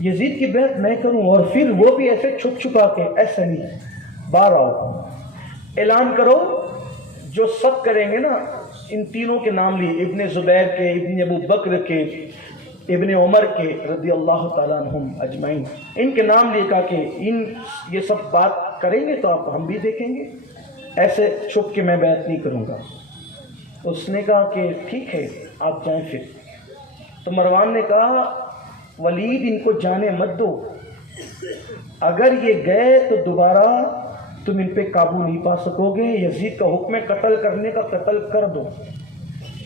یزید کی بیعت میں کروں، اور پھر وہ بھی ایسے چھپ چھپا کے، ایسے نہیں، باہر آؤ، اعلان کرو، جو سب کریں گے نا، ان تینوں کے نام لیے، ابن زبیر کے، ابن ابو بکر کے، ابن عمر کے رضی اللہ تعالیٰ عنہم اجمعین، ان کے نام لیے، کہا کہ یہ سب بات کریں گے تو آپ ہم بھی دیکھیں گے، ایسے چھپ کے میں بیعت نہیں کروں گا۔ اس نے کہا کہ ٹھیک ہے آپ جائیں پھر۔ تو مروان نے کہا ولید ان کو جانے مت دو، اگر یہ گئے تو دوبارہ تم ان پہ قابو نہیں پا سکو گے، یزید کا حکم ہے قتل کرنے کا، قتل کر دو۔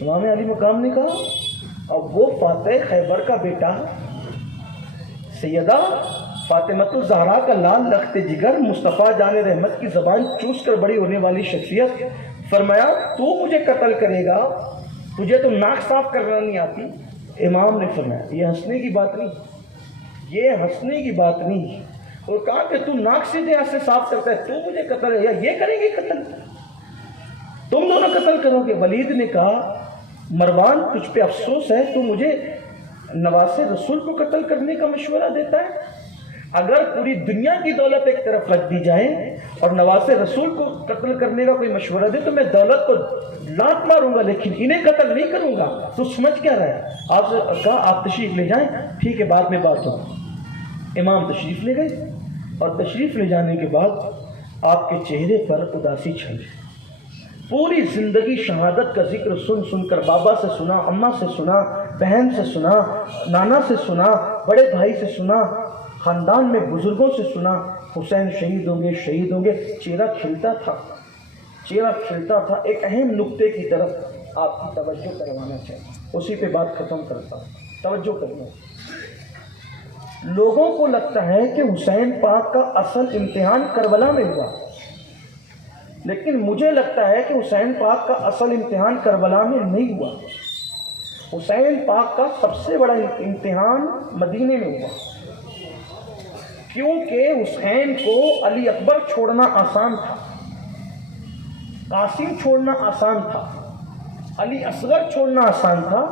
امام علی مقام نے کہا اب وہ فاتح خیبر کا بیٹا سیدہ فاطمۃ الزہرا کا لال لخت جگر، مصطفیٰ جان رحمت کی زبان چوس کر بڑی ہونے والی شخصیت، فرمایا تو مجھے قتل کرے گا، تجھے تو ناک صاف کرنا نہیں آتی؟ امام نے فرمایا یہ ہنسنے کی بات نہیں، یہ ہنسنے کی بات نہیں، اور کہا کہ تم ناک سیدھے ہاتھ سے صاف کرتا ہے، تو مجھے قتل ہے، یا یہ کریں گے قتل، تم دونوں قتل کرو گے؟ ولید نے کہا مروان تجھ پہ افسوس ہے، تو مجھے نواز رسول کو قتل کرنے کا مشورہ دیتا ہے؟ اگر پوری دنیا کی دولت ایک طرف رکھ دی جائے اور نواز رسول کو قتل کرنے کا کوئی مشورہ دے تو میں دولت کو لات ماروں گا، لیکن انہیں قتل نہیں کروں گا۔ تو سمجھ کیا رہا ہے؟ آپ سے کہا آپ تشریف لے جائیں، ٹھیک ہے بعد میں بات ہو۔ امام تشریف لے گئے اور تشریف لے جانے کے بعد آپ کے چہرے پر اداسی چھائی۔ پوری زندگی شہادت کا ذکر سن سن کر، بابا سے سنا، اماں سے سنا، بہن سے سنا، نانا سے سنا، بڑے بھائی سے سنا، خاندان میں بزرگوں سے سنا، حسین شہید ہوں گے، شہید ہوں گے، چہرہ کھلتا تھا، چہرہ کھلتا تھا۔ ایک اہم نقطے کی طرف آپ کی توجہ کروانا چاہیے، اسی پہ بات ختم کرتا ہوں، توجہ کرنا۔ لوگوں کو لگتا ہے کہ حسین پاک کا اصل امتحان کربلا میں ہوا، لیکن مجھے لگتا ہے کہ حسین پاک کا اصل امتحان کربلا میں نہیں ہوا، حسین پاک کا سب سے بڑا امتحان مدینے میں ہوا، کیونکہ حسین کو علی اکبر چھوڑنا آسان تھا، قاسم چھوڑنا آسان تھا، علی اصغر چھوڑنا آسان تھا،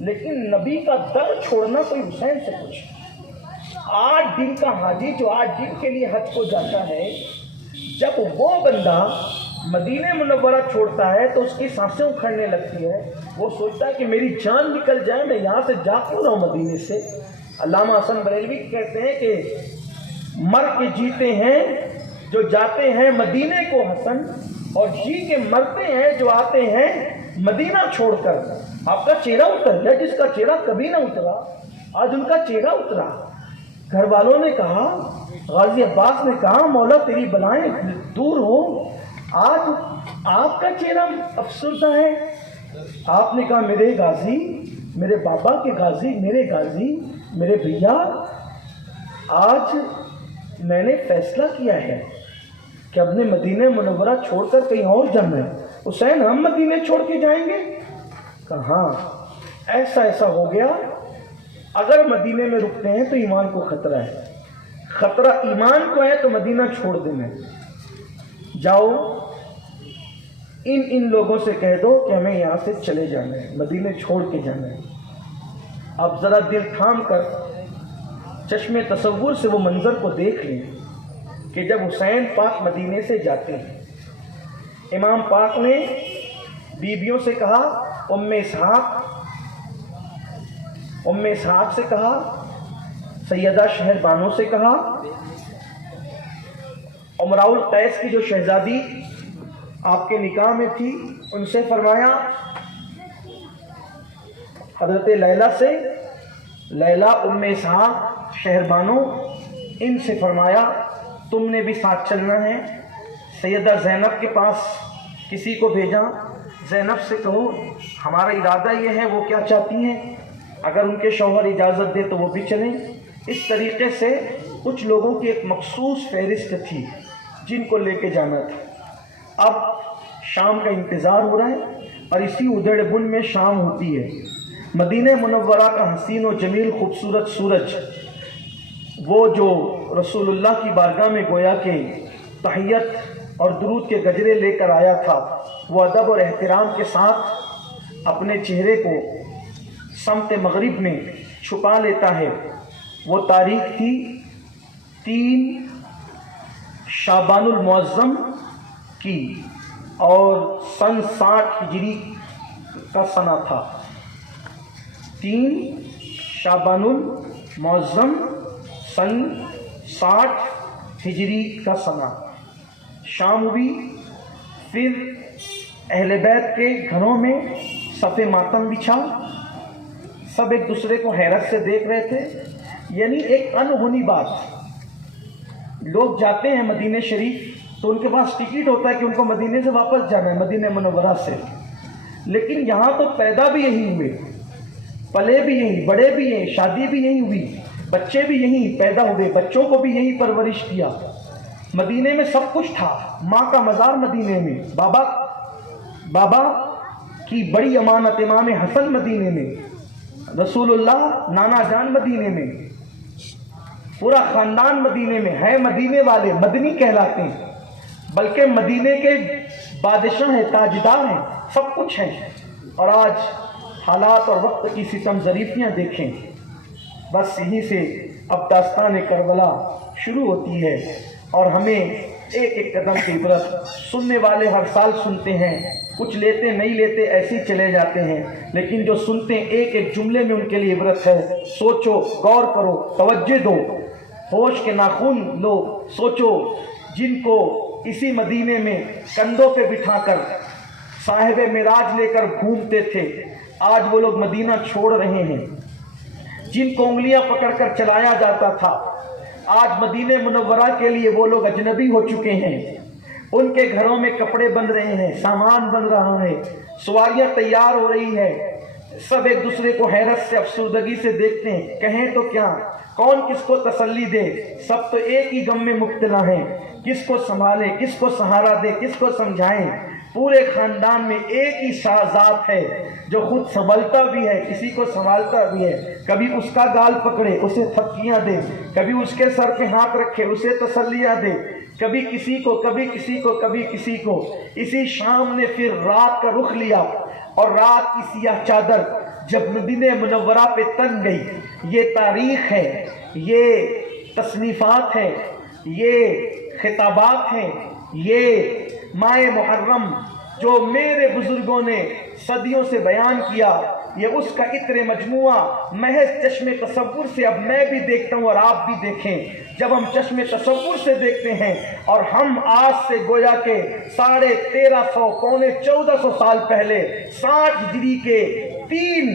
لیکن نبی کا در چھوڑنا کوئی حسین سے پوچھے۔ 8 دن کا حاجی جو 8 دن کے لیے حج کو جاتا ہے، جب وہ بندہ مدینہ منورہ چھوڑتا ہے تو اس کی سانسیں اکھڑنے لگتی ہے، وہ سوچتا ہے کہ میری جان نکل جائے، میں یہاں سے جا کیوں رہا ہوں مدینے سے۔ علامہ حسن بریلوی کہتے ہیں کہ مر کے جیتے ہیں جو جاتے ہیں مدینے کو حسن، اور جی کے مرتے ہیں جو آتے ہیں مدینہ چھوڑ کر۔ آپ کا چہرہ اتر گیا، جس کا چہرہ کبھی نہ اترا آج ان کا چہرہ اترا۔ گھر والوں نے کہا، غازی عباس نے کہا مولا تیری بلائیں دور ہو، آج آپ کا چہرہ افسردہ ہے۔ آپ نے کہا میرے غازی، میرے بابا کے غازی، میرے غازی، میرے بھیا، آج میں نے فیصلہ کیا ہے کہ اپنے مدینہ منورہ چھوڑ کر کہیں اور جانا ہے۔ حسین ہم مدینہ چھوڑ کے جائیں گے؟ کہا ہاں، ایسا ہو گیا، اگر مدینے میں رکتے ہیں تو ایمان کو خطرہ ہے، خطرہ ایمان کو ہے تو مدینہ چھوڑ دینا ہے۔ جاؤ ان لوگوں سے کہہ دو کہ ہمیں یہاں سے چلے جانا ہے، مدینے چھوڑ کے جانا ہے۔ اب ذرا دل تھام کر چشم تصور سے وہ منظر کو دیکھ لیں کہ جب حسین پاک مدینے سے جاتے ہیں، امام پاک نے بیبیوں سے کہا، ام اسحاق سے کہا، سیدہ شہر بانو سے کہا، امراء القیس کی جو شہزادی آپ کے نکاح میں تھی ان سے فرمایا، حضرت لیلہ سے، لیلہ ام اسحاق شہر بانو، ان سے فرمایا تم نے بھی ساتھ چلنا ہے۔ سیدہ زینب کے پاس کسی کو بھیجا، زینب سے کہو ہمارا ارادہ یہ ہے، وہ کیا چاہتی ہیں، اگر ان کے شوہر اجازت دے تو وہ بھی چلیں۔ اس طریقے سے کچھ لوگوں کی ایک مخصوص فہرست تھی جن کو لے کے جانا تھا۔ اب شام کا انتظار ہو رہا ہے اور اسی ادھڑ بن میں شام ہوتی ہے۔ مدینہ منورہ کا حسین و جمیل خوبصورت سورج، وہ جو رسول اللہ کی بارگاہ میں گویا کہ تحیت اور درود کے گجرے لے کر آیا تھا، وہ ادب اور احترام کے ساتھ اپنے چہرے کو سمت مغرب میں چھپا لیتا ہے۔ وہ تاریخ تھی 3 شعبان المعظم کی اور سن 60 ہجری کا سنہ تھا۔ 3 شعبان المعظم سن 60 ہجری کا سنہ، شام ہوئی۔ پھر اہل بیت کے گھروں میں صف ماتم بچھا، سب ایک دوسرے کو حیرت سے دیکھ رہے تھے، یعنی ایک انہونی بات۔ لوگ جاتے ہیں مدینہ شریف تو ان کے پاس ٹکٹ ہوتا ہے کہ ان کو مدینے سے واپس جانا ہے، مدینہ منورہ سے، لیکن یہاں تو پیدا بھی یہی ہوئے، پلے بھی یہی، بڑے بھی یہی، شادی بھی یہی ہوئی، بچے بھی یہیں پیدا ہوئے، بچوں کو بھی یہیں پرورش کیا. مدینے میں سب کچھ تھا. ماں کا مزار مدینے میں، بابا کی بڑی امانت امام حسن مدینے میں، رسول اللہ نانا جان مدینے میں، پورا خاندان مدینے میں ہے. مدینے والے مدنی کہلاتے ہیں، بلکہ مدینے کے بادشاہ ہیں، تاجدار ہیں، سب کچھ ہیں. اور آج حالات اور وقت کی ستم ظریفیاں دیکھیں. بس یہیں سے اب داستان کربلا شروع ہوتی ہے اور ہمیں ایک ایک قدم کی عبرت. سننے والے ہر سال سنتے ہیں، کچھ لیتے نہیں لیتے ایسے ہی چلے جاتے ہیں، لیکن جو سنتے ہیں ایک ایک جملے میں ان کے لیے عبرت ہے. سوچو، غور کرو، توجہ دو، ہوش کے ناخن لو. سوچو، جن کو اسی مدینے میں کندھوں پہ بٹھا کر صاحب معراج لے کر گھومتے تھے، آج وہ لوگ مدینہ چھوڑ رہے ہیں. جن کو انگلیاں پکڑ کر چلایا جاتا تھا، آج مدینہ منورہ کے لیے وہ لوگ اجنبی ہو چکے ہیں. ان کے گھروں میں کپڑے بن رہے ہیں، سامان بن رہا ہے، سواریاں تیار ہو رہی ہے. سب ایک دوسرے کو حیرت سے، افسردگی سے دیکھتے ہیں. کہیں تو کیا، کون کس کو تسلی دے؟ سب تو ایک ہی غم میں مبتلا ہیں. کس کو سنبھالے، کس کو سہارا دے، کس کو سمجھائیں؟ پورے خاندان میں ایک ہی شہزاد ہے جو خود سنبھلتا بھی ہے، کسی کو سنبھالتا بھی ہے. کبھی اس کا گال پکڑے، اسے تھپکیاں دے، کبھی اس کے سر پہ ہاتھ رکھے، اسے تسلیاں دے، کبھی کسی کو، کبھی کسی کو، کبھی کسی کو. اسی شام نے پھر رات کا رخ لیا اور رات کی سیاہ چادر جب مدینہ منورہ پہ تن گئی. یہ تاریخ ہے، یہ تصنیفات ہیں، یہ خطابات ہیں، یہ ماہ محرم جو میرے بزرگوں نے صدیوں سے بیان کیا. یہ اس کا عطر مجموعہ محض چشم تصور سے اب میں بھی دیکھتا ہوں اور آپ بھی دیکھیں. جب ہم چشم تصور سے دیکھتے ہیں اور ہم آج سے گویا کہ 1350 پونے 1400 سال پہلے 60 ہجری کے 3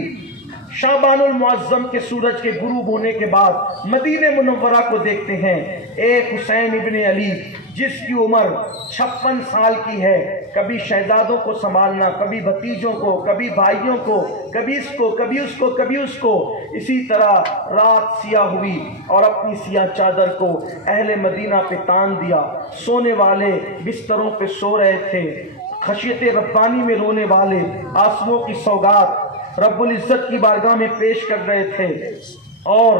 شعبان المعظم کے سورج کے غروب ہونے کے بعد مدینہ منورہ کو دیکھتے ہیں، ایک حسین ابن علی جس کی عمر 56 سال کی ہے. کبھی شہزادوں کو سنبھالنا، کبھی بھتیجوں کو، کبھی بھائیوں کو، کبھی اس کو، کبھی اس کو، کبھی اس کو. اسی طرح رات سیاہ ہوئی اور اپنی سیاہ چادر کو اہل مدینہ پہ تان دیا. سونے والے بستروں پہ سو رہے تھے، خشیت ربانی میں رونے والے آنسوؤں کی سوگات رب العزت کی بارگاہ میں پیش کر رہے تھے اور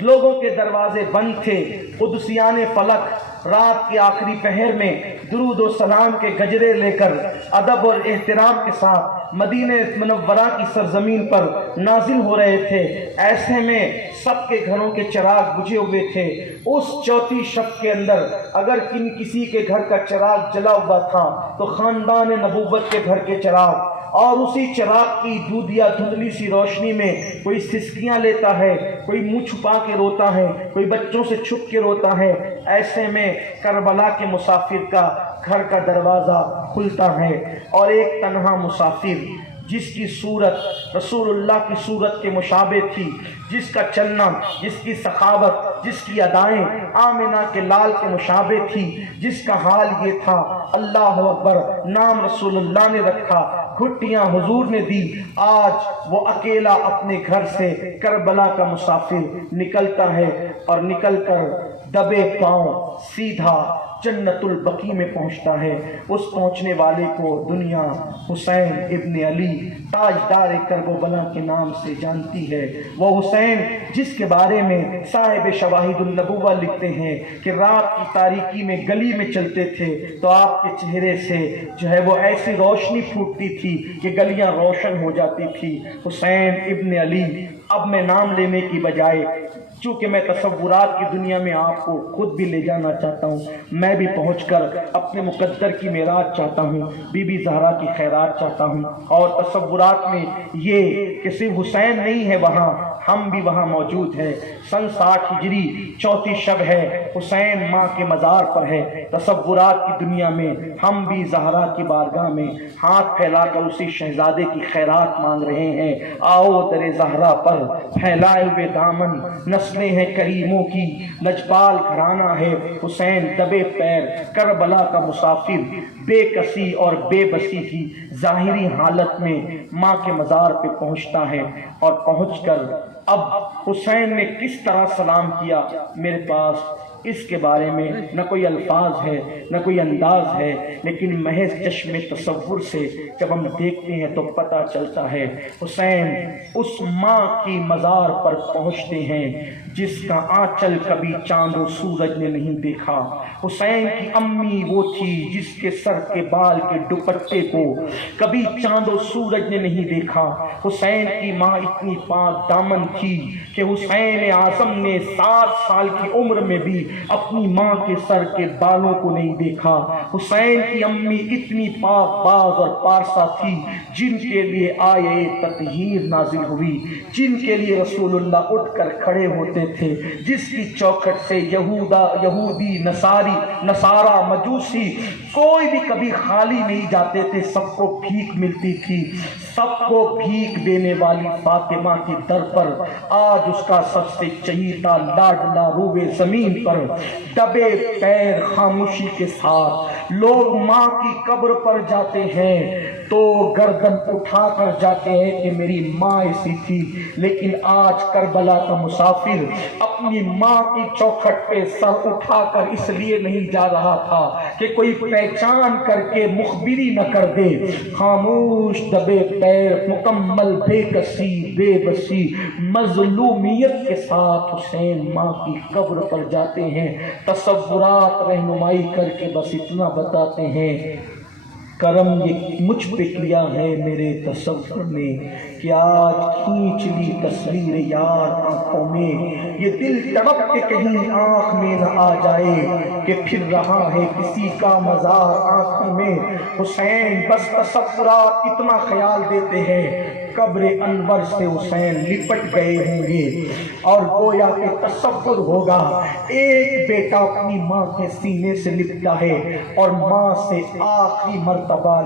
لوگوں کے دروازے بند تھے. قدسیان فلک رات کے آخری پہر میں درود و سلام کے گجرے لے کر ادب اور احترام کے ساتھ مدینہ منورہ کی سرزمین پر نازل ہو رہے تھے. ایسے میں سب کے گھروں کے چراغ بجھے ہوئے تھے. اس چوتھی شب کے اندر اگر کسی کے گھر کا چراغ جلا ہوا تھا تو خاندان نبوت کے گھر کے چراغ، اور اسی چراغ کی دودھیا دھندلی سی روشنی میں کوئی سسکیاں لیتا ہے، کوئی منہ چھپا کے روتا ہے، کوئی بچوں سے چھپ کے روتا ہے. ایسے میں کربلا کے مسافر کا گھر کا دروازہ کھلتا ہے اور ایک تنہا مسافر جس کی صورت رسول اللہ کی صورت کے مشابہ تھی، جس کا چلنا، جس کی سخاوت، جس کی ادائیں آمنہ کے لال کے مشابہ تھی، جس کا حال یہ تھا، اللہ اکبر، نام رسول اللہ نے رکھا، گھٹیاں حضور نے دی. آج وہ اکیلا اپنے گھر سے کربلا کا مسافر نکلتا ہے اور نکل کر دبے پاؤں سیدھا جنت البقیع میں پہنچتا ہے. اس پہنچنے والے کو دنیا حسین ابن علی تاجدار کرب و بلا کے نام سے جانتی ہے. وہ حسین جس کے بارے میں صاحب شواہد النبوہ لکھتے ہیں کہ رات کی تاریکی میں گلی میں چلتے تھے تو آپ کے چہرے سے جو ہے وہ ایسی روشنی پھوٹتی تھی کہ گلیاں روشن ہو جاتی تھی. حسین ابن علی. اب میں نام لینے کی بجائے چونکہ میں تصورات کی دنیا میں آپ کو خود بھی لے جانا چاہتا ہوں، میں بھی پہنچ کر اپنے مقدر کی معراج چاہتا ہوں، بی بی زہرا کی خیرات چاہتا ہوں. اور تصورات میں یہ کہ صرف حسین نہیں ہے وہاں، ہم بھی وہاں موجود ہیں. سن 60 ہجری چوتھی شب ہے، حسین ماں کے مزار پر ہے. تصورات کی دنیا میں ہم بھی زہرا کی بارگاہ میں ہاتھ پھیلا کر اسی شہزادے کی خیرات مانگ رہے ہیں. آؤ در زہرا پر پھیلائے ہوئے دامن، نسلیں ہیں کریموں کی، لجپال گھرانہ ہے. حسین دبے پیر کربلا کا مسافر، بے کسی اور بے بسی کی ظاہری حالت میں ماں کے مزار پہ پہنچتا ہے اور پہنچ کر اب حسین نے کس طرح سلام کیا میرے پاس اس کے بارے میں نہ کوئی الفاظ ہے نہ کوئی انداز ہے، لیکن محض چشم تصور سے جب ہم دیکھتے ہیں تو پتہ چلتا ہے۔ حسین اس ماں کی مزار پر پہنچتے ہیں جس کا آنچل کبھی چاند و سورج نے نہیں دیکھا۔ حسین کی امی وہ تھی جس کے سر کے بال کے دوپٹے کو کبھی چاند و سورج نے نہیں دیکھا۔ حسین کی ماں اتنی پاک دامن تھی کہ حسین اعظم نے 7 سال کی عمر میں بھی اپنی ماں کے سر کے بالوں کو نہیں دیکھا۔ حسین کی امی اتنی پاک باز اور پارسا تھی جن کے لیے آیے تطہیر نازل ہوئی، جن کے لیے رسول اللہ اٹھ کر کھڑے ہوتے تھے، جس کی چوکھٹ سے یہودی نصارہ مجوسی کوئی بھی کبھی خالی نہیں جاتے تھے، سب کو بھیک ملتی تھی۔ سب کو بھیک دینے والی فاطمہ کے در پر آج اس کا سب سے چہیتا لاڈلا روئے زمین پر دبے پیر خاموشی کے ساتھ لوگ ماں کی قبر پر جاتے ہیں تو گردن اٹھا کر جاتے ہیں کہ میری ماں ایسی تھی، لیکن آج کربلا کا مسافر اپنی ماں کی چوکھٹ پہ سر اٹھا کر اس لیے نہیں جا رہا تھا کہ کوئی پہچان کر کے مخبری نہ کر دے۔ خاموش دبے پیر مکمل بے کسی بے بسی مظلومیت کے ساتھ حسین ماں کی قبر پر جاتے ہیں۔ تصورات رہنمائی کر کے بس اتنا بتاتے ہیں، کرم یہ مجھ پہ کیا ہے میرے تصور نے کہ آج کھینچ لی تصویر یار آنکھوں میں، یہ دل تڑپ کے کہیں آنکھ میں نہ آ جائے کہ پھر رہا ہے کسی کا مزار آنکھوں میں۔ حسین بس تصورات اتنا خیال دیتے ہیں قبر انور سے حسین لپٹ گئے ہوں گے اور گویا کہ تصور ہوگا ایک بیٹا اپنی ماں کے سینے سے لپٹا ہے اور ماں سے آخری مرتبہ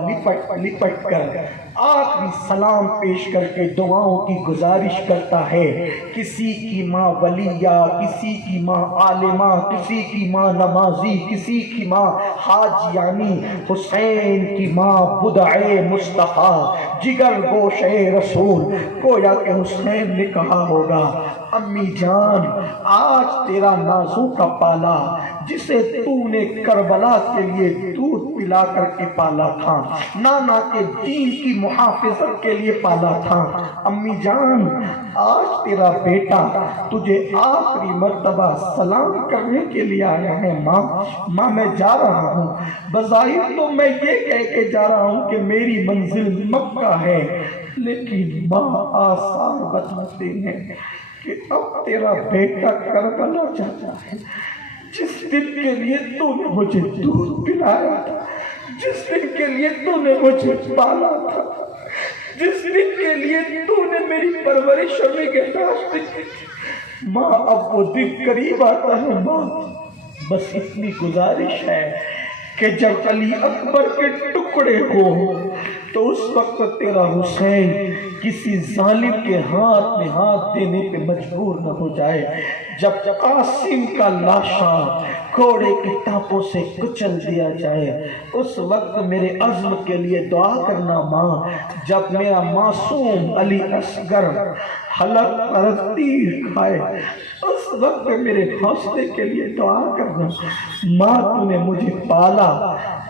لپٹ کر آخری سلام پیش کر کے دعاؤں کی گزارش کرتا ہے۔ کسی کی ماں ولیہ، کسی کی ماں عالمہ، کسی کی ماں نمازی، کسی کی ماں حاجیانی، حسین کی ماں بدعے مصطفیٰ جگر گوشے رسول۔ گویا کہ حسین نے کہا ہوگا امی جان آج تیرا نازوں کا پالا جسے تو نے کربلا کے لیے دودھ پلا کر کے پالا تھا، نانا کے دین کی محافظت کے لیے پالا تھا، امی جان آج تیرا بیٹا تجھے آخری مرتبہ سلام کرنے کے لیے آیا ہے۔ ماں میں جا رہا ہوں، بظاہر تو میں یہ کہہ کے جا رہا ہوں کہ میری منزل مکہ ہے، لیکن ماں آثار بتاتے ہیں کہ اب تیرا بیٹا کربلا جاتا ہے۔ جس دن کے لیے تو نے مجھے دودھ پلایا تھا، جس دن کے لیے تو نے مجھے پالا تھا، جس دن کے لیے تو نے میری پرورش اور نگہداشت کی، ماں اب وہ دن قریب آتا ہے۔ ماں بس اتنی گزارش ہے کہ جب علی اکبر کے ٹکڑے ہو تو اس وقت تیرا حسین کسی ظالم کے ہاتھ میں ہاتھ دینے پہ مجبور نہ ہو جائے۔ جب قاسم کا لاشا گھوڑے کی ٹانپوں سے کچل دیا جائے اس وقت میرے عزم کے لیے دعا کرنا ماں۔ جب میرا معصوم علی اصغر حلق پر تیر کھائے اس وقت میرے حوصلے کے لیے دعا کرنا ماں۔ تو نے مجھے پالا،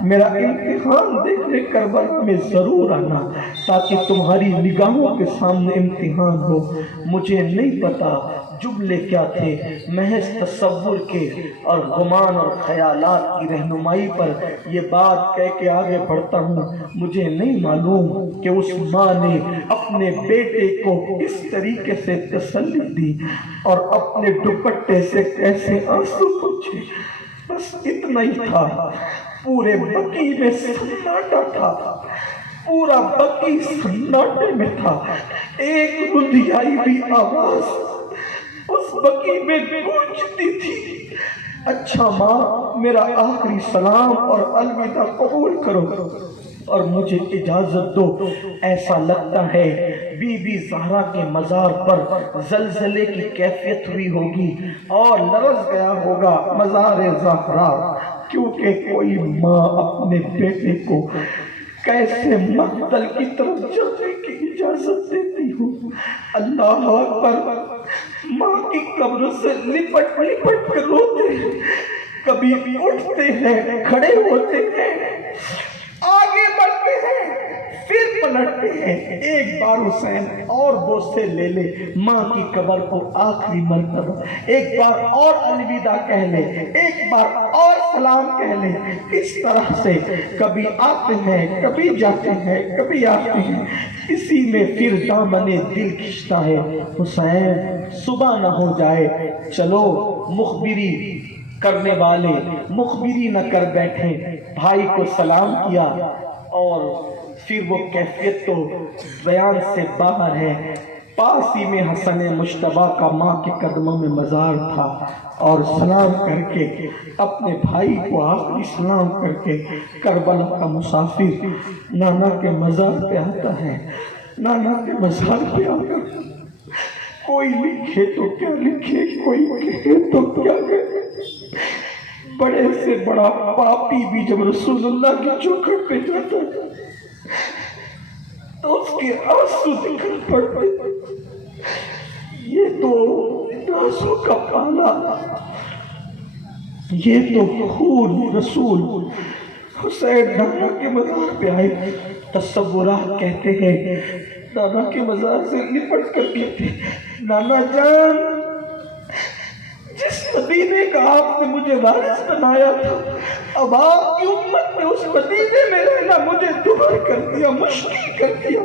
میرا امتحان دیکھنے کربلا میں ضرور آنا تاکہ تمہاری نگاہوں کے سامنے امتحان ہو۔ مجھے نہیں پتا جملے کیا تھے، محض تصور کے اور گمان اور خیالات کی رہنمائی پر یہ بات کہہ کے آگے بڑھتا ہوں۔ مجھے نہیں معلوم کہ اس ماں نے اپنے بیٹے کو اس طریقے سے تسلی دی اور اپنے دوپٹے سے کیسے آنسو پوچھے، بس اتنا ہی تھا۔ پورے بقی میں سناٹا تھا، پورا بقی سناٹے میں تھا، ایک دھندیائی بھی آواز اس بقی میں گونجتی تھی۔ اچھا ماں میرا آخری سلام اور الوداع قبول کرو اور مجھے اجازت دو۔ ایسا لگتا ہے بی بی زہرا کے مزار پر زلزلے کی کیفیت ہوئی ہوگی اور لرز گیا ہوگا مزار زہرا، کیونکہ کوئی ماں اپنے بیٹے کو کیسے مقتل کی طرف جانے کی اجازت دیتی ہوں۔ اللہ اکبر۔ ماں کی قبر سے لپٹ لپٹ کر روتے ہیں، کبھی اٹھتے ہیں، کھڑے ہوتے ہیں، آگے بڑھتے ہیں، پھر پلٹتے ہیں۔ ایک بار حسین اور بوسے لے لے ماں کی قبر کو آخری مرتبہ، ایک بار اور الوداع کہہ لے، ایک بار اور سلام کہہ لے۔ اس طرح سے کبھی آتے ہیں، کبھی جاتے ہیں، کبھی آتے ہیں، اسی میں پھر دامن دل کھنچتا ہے۔ حسین صبح نہ ہو جائے، چلو مخبری کرنے والے مخبری نہ کر بیٹھے، بھائی کو سلام کیا، اور پھر وہ کیفیت تو بیان سے باہر ہے۔ پاس ہی میں حسن مجتبیٰ کا ماں کے قدموں میں مزار تھا، اور سلام کر کے اپنے بھائی کو آخری سلام کر کے کربلا کا مسافر نانا کے مزار پہ آتا ہے۔ نانا کے مزار پہ آ کر کوئی لکھے تو کیا لکھے، کوئی کہے تو کیا کہے، بڑے سے بڑا پاپی بھی جب رسول اللہ کی چوکھٹ پہ جاتا ہے تو اس کے آنسو نکل پڑتے۔ یہ تو نازوں کا پالا، یہ تو خون رسول۔ حسین نانا کے مزار پہ آئے، تصورات کہتے ہیں نانا کے مزار سے لپٹ کر کہتے ہیں، نانا جان، جس مدینے کا آپ نے مجھے وارث بنایا تھا، اب آپ کی امت میں اس مدینے میں رہنا مجھے دبر کر دیا، مشکل کر دیا۔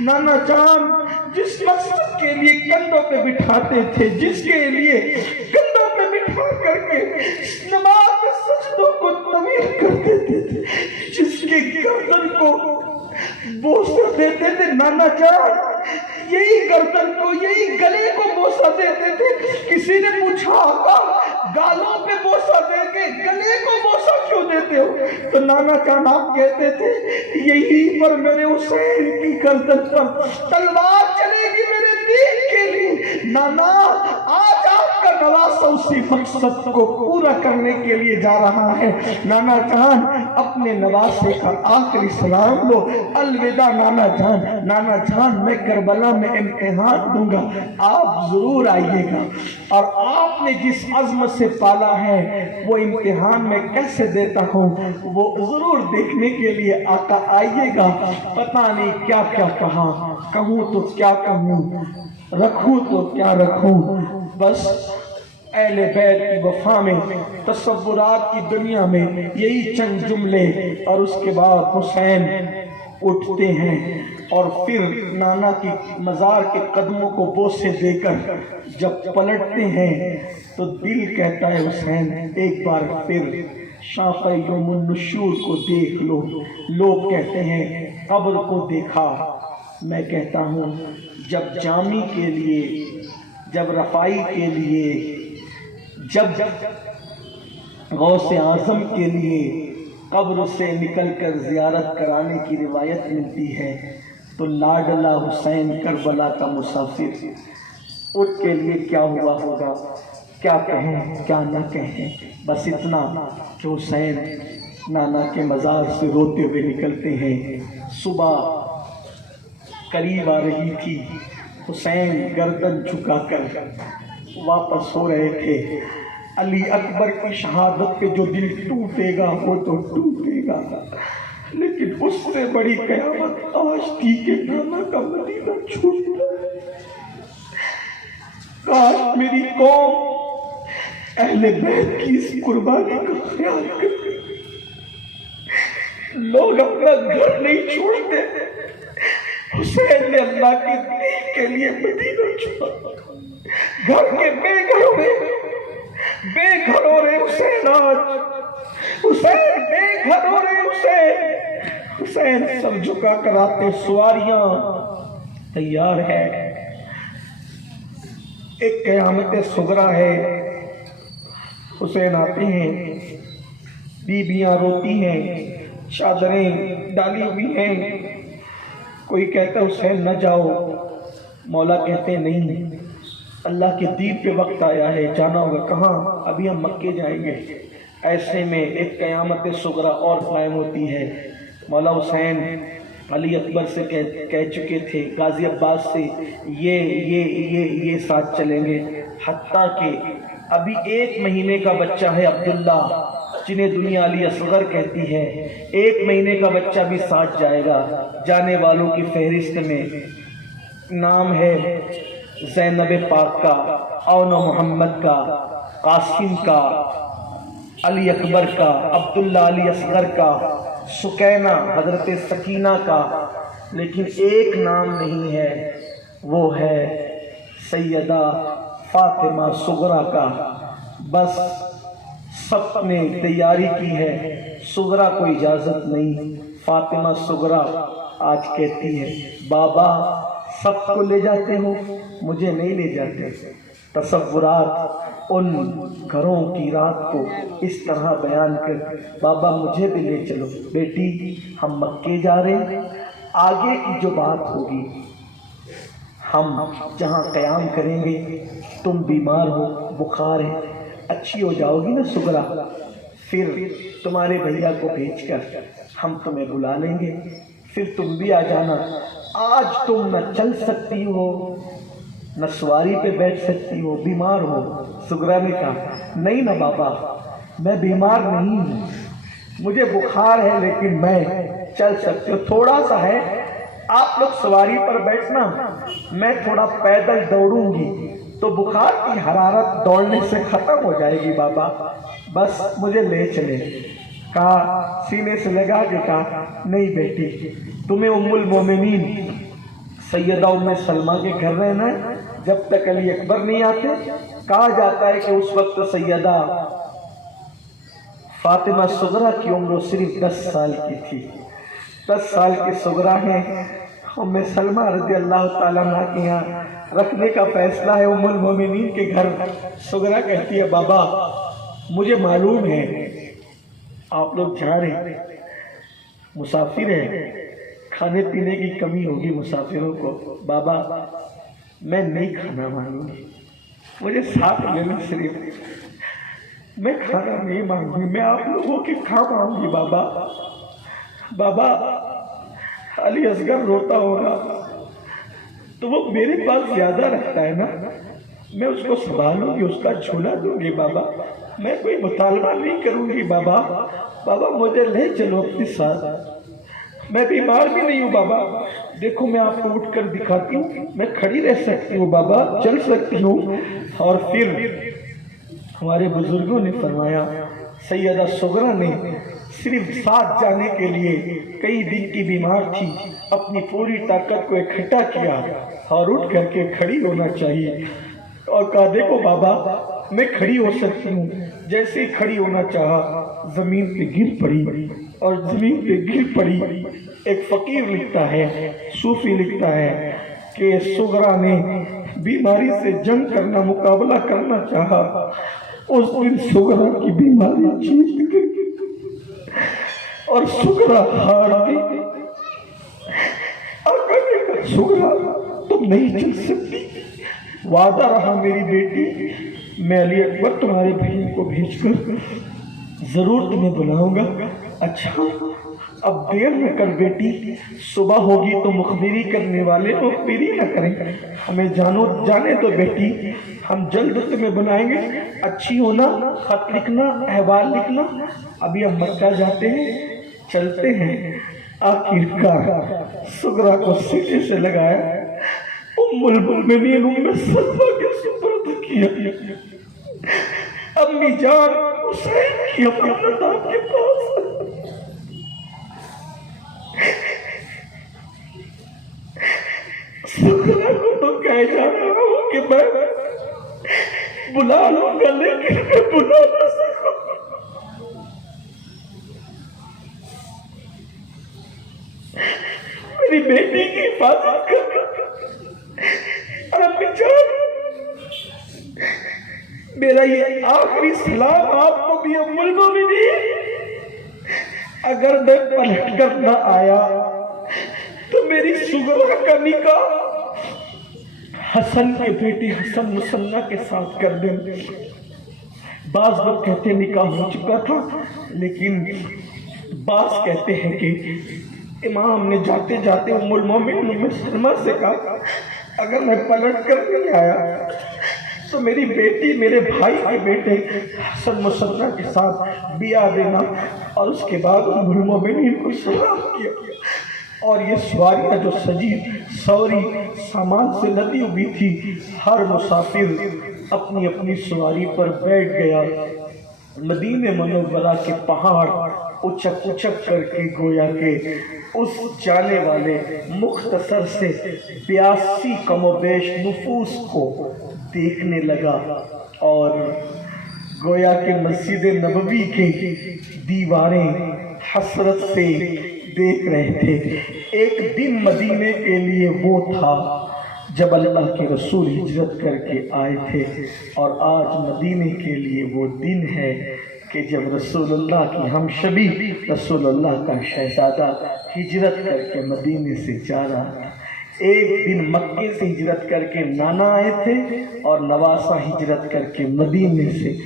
نانا جان، جس مقصد کے لیے کندھوں پہ بٹھاتے تھے، جس کے لیے کندھوں پہ بٹھا کر کے نماز کے سجدوں کو طویل کر دیتے تھے، جس کے گردن کو بوسہ دیتے تھے، نانا جان یہی گردن کو، یہی گلے کو بوسہ دیتے تھے۔ کسی نے پوچھا آقا گالوں پہ بوسہ دے کے گلے کو بوسہ کیوں دیتے ہو؟ تو نانا جان آپ کہتے تھے یہی پر میرے حسین کی گردن پر تلوار چلے گی میرے دین کے لیے۔ نانا آج آپ کا نواسہ اسی مقصد کو پورا کرنے کے لیے جا رہا ہے۔ نانا جان اپنے نواسے کا آخری سلام لو، الوداع نانا جان۔ نانا جان میں کربلا میں امتحان دوں گا، آپ ضرور آئیے گا، اور آپ نے جس عزم سے پالا ہے وہ امتحان میں کیسے دیتا ہوں وہ ضرور دیکھنے کے لیے آقا آئیے گا۔ پتہ نہیں کیا کیا کہا، کہوں تو کیا کہوں، رکھوں تو کیا رکھوں، بس اہل بیت کی وفا میں، تصورات کی دنیا میں یہی چند جملے، اور اس کے بعد حسین اٹھتے ہیں اور پھر نانا کی مزار کے قدموں کو بوسے دے کر جب پلٹتے ہیں تو دل کہتا ہے حسین ایک بار پھر شاخہ یوم النشور کو دیکھ لو۔ لوگ کہتے ہیں قبر کو دیکھا، میں کہتا ہوں جب جامی کے لیے، جب رفائی کے لیے، جب غوث اعظم کے لیے قبر سے نکل کر زیارت کرانے کی روایت ملتی ہے تو لاڈلا حسین کربلا کا مسافر اس کے لیے کیا ہوا ہوگا، کیا کہیں کیا نہ کہیں، بس اتنا کہ حسین نانا کے مزار سے روتے ہوئے نکلتے ہیں۔ صبح قریب آ رہی تھی، حسین گردن جھکا کر واپس ہو رہے تھے۔ علی اکبر کی شہادت پہ جو دل ٹوٹے گا وہ تو ٹوٹے گا، لیکن اس سے بڑی قیامت آج تھی کہ نانا کا مدینہ چھوٹا۔ کاش میری قوم اہل بیت کی اس قربانی کا خیال کرے۔ لوگ اپنا گھر نہیں چھوڑتے، حسین نے اللہ کے دین کے لیے مدینہ چھوڑا۔ گھر کے بے گھر ہوئے، بے گھر ہو رہے حسین، آج حسین بے گھر ہو رہے حسین۔ حسین سر جھکا کر آتے، سواریاں تیار ہے، ایک قیامت صغریٰ ہے۔ حسین آتے ہیں، بیویاں روتی ہیں، چادریں ڈالی ہوئی ہیں۔ کوئی کہتا حسین نہ جاؤ، مولا کہتے نہیں، اللہ کے دین پہ وقت آیا ہے، جانا ہوگا۔ کہاں؟ ابھی ہم مکے جائیں گے۔ ایسے میں ایک قیامت صغریٰ اور قائم ہوتی ہے۔ مولا حسین علی اکبر سے کہہ چکے تھے، غازی عباس سے یہ ساتھ چلیں گے، حتیٰ کہ ابھی 1 مہینے کا بچہ ہے عبداللہ، جنہیں دنیا علی اصغر کہتی ہے، 1 مہینے کا بچہ بھی ساتھ جائے گا۔ جانے والوں کی فہرست میں نام ہے زینب پاک کا، اون محمد کا، قاسم کا، علی اکبر کا، عبداللہ علی اصغر کا، سکینہ حضرت سکینہ کا، لیکن ایک نام نہیں ہے، وہ ہے سیدہ فاطمہ صغریٰ کا۔ بس سب نے تیاری کی ہے، صغریٰ کو اجازت نہیں۔ فاطمہ صغریٰ آج کہتی ہے، بابا سب کو لے جاتے ہو، مجھے نہیں لے جاتے۔ تصورات ان گھروں کی رات کو اس طرح بیان کر، بابا مجھے بھی لے چلو۔ بیٹی ہم مکے جا رہے ہیں، آگے کی جو بات ہوگی ہم جہاں قیام کریں گے، تم بیمار ہو، بخار ہے، اچھی ہو جاؤ گی نا صغریٰ، پھر تمہارے بھیا کو بھیج کر ہم تمہیں بلا لیں گے، پھر تم بھی آ جانا۔ آج تم نہ چل سکتی ہو، نہ سواری پہ بیٹھ سکتی ہو، بیمار ہو۔ صغریٰ نے کہا، نہیں نا بابا، میں بیمار نہیں ہوں، مجھے بخار ہے، لیکن میں چل سکتی ہوں، تھوڑا سا ہے، آپ لوگ سواری پر بیٹھنا، میں تھوڑا پیدل دوڑوں گی تو بخار کی حرارت دوڑنے سے ختم ہو جائے گی بابا، بس مجھے لے چلے۔ کہا، سینے سے لگا کے کہا، نہیں بیٹی، تمہیں ام المومنین سیدہ ام سلمہ کے گھر رہنا ہے جب تک علی اکبر نہیں آتے۔ کہا جاتا ہے کہ اس وقت سیدہ فاطمہ صغریٰ کی عمر صرف 10 سال کی تھی۔ 10 سال کی صغریٰ ہیں، ام سلمہ رضی اللہ تعالیٰ عنہ کے یہاں رکھنے کا فیصلہ ہے، ام المومنین کے گھر۔ صغریٰ کہتی ہے، بابا مجھے معلوم ہے آپ لوگ جا رہے ہیں، مسافر ہیں، کھانے پینے کی کمی ہوگی مسافروں کو، بابا میں نہیں کھانا مانگوں گی، مجھے ساتھ لینا، صرف میں کھانا نہیں مانگوں گی، میں آپ لوگوں کی کھا پاؤں گی بابا۔ بابا علی اصغر روتا ہوگا تو وہ میرے پاس زیادہ رکھتا ہے نا، میں اس کو سنبھالوں گی، اس کا جھولا دوں گی بابا، میں کوئی مطالبہ نہیں کروں گی بابا۔ بابا مجھے لے چلو اپنے ساتھ، میں بیمار بھی نہیں ہوں بابا، دیکھو میں آپ کو اٹھ کر دکھاتی ہوں، میں کھڑی رہ سکتی ہوں بابا، چل سکتی ہوں۔ اور پھر ہمارے بزرگوں نے فرمایا، سیدہ صغریٰ نے صرف ساتھ جانے کے لیے کئی دن کی بیمار تھی، اپنی پوری طاقت کو اکٹھا کیا اور اٹھ کر کے کھڑی ہونا چاہیے، اور کہا دیکھو بابا میں کھڑی ہو سکتی ہوں۔ جیسے ہی کھڑی ہونا چاہا زمین پہ گر پڑی، اور زمین پہ گر پڑی۔ ایک فقیر لکھتا ہے، صوفی لکھتا ہے کہ صغریٰ نے بیماری سے جنگ کرنا، مقابلہ کرنا چاہا، اس دن صغریٰ کی بیماری جیت گئی اور صغریٰ ہار گئی۔ آقا نے کہا، صغریٰ تم نہیں چل سکتی، وعدہ رہا میری بیٹی، میں علی اکبر تمہارے بھائی کو بھیج کر ضرور تمہیں بلاؤں گا۔ اچھا اب دیر نہ کر بیٹی، صبح ہوگی تو مخبری کرنے والے مخبری نہ کریں، ہمیں جانے تو بیٹی، ہم جلد تمہیں بنائیں گے، اچھی ہونا، خط لکھنا، احوال لکھنا۔ ابھی ہم مکہ جاتے ہیں، چلتے ہیں۔ آخرکار صغریٰ کو سینے سے لگایا، ام المومنین ام سلمہ کے سپرد کیا۔ امی جان حسین کی امانت آپ کے پاس، صغریٰ کو تو کہہ جا رہا ہوں کہ میں بلا لوں گا، لیکن میں بلا نہ سکوں۔ میری بیٹی کی حفاظت کرنا، اور امی جان میرا یہ آخری سلام آپ کو بھی ام المومنین، اگر میں پلٹ کر نہ آیا تو میری صغریٰ کا نکاح حسن کے بیٹی حسن مسنہ کے ساتھ کر دیں۔ بعض لوگ کہتے نکاح ہو چکا تھا، لیکن بعض کہتے ہیں کہ امام نے جاتے جاتے ام المومنین ام سلمہ سے کہا اگر میں پلٹ کر نہیں آیا تو میری بیٹی میرے بھائی کے بیٹے حسن مسنہ کے ساتھ بیعہ دینا، اور اس کے بعد ام المومنین کو سلام کیا، اور یہ سواریاں جو سجی سوری سامان سے لدی ہوئی تھی، ہر مسافر اپنی اپنی سواری پر بیٹھ گیا۔ مدینہ منورہ کے پہاڑ اچک اچک کر کے گویا کہ اس جانے والے مختصر سے 82 کم و بیش نفوس کو دیکھنے لگا، اور گویا کہ مسجد نبوی کی دیواریں حسرت سے دیکھ رہے تھے۔ ایک دن مدینے کے لیے وہ تھا جب اللہ کے رسول ہجرت کر کے آئے تھے، اور آج مدینے کے لیے وہ دن ہے کہ جب رسول اللہ کی ہم شبی رسول اللہ کا شہزادہ ہجرت کر کے مدینے سے جا رہا تھا۔ ایک دن مکے سے ہجرت کر کے نانا آئے تھے، اور نواسہ ہجرت کر کے مدینے سے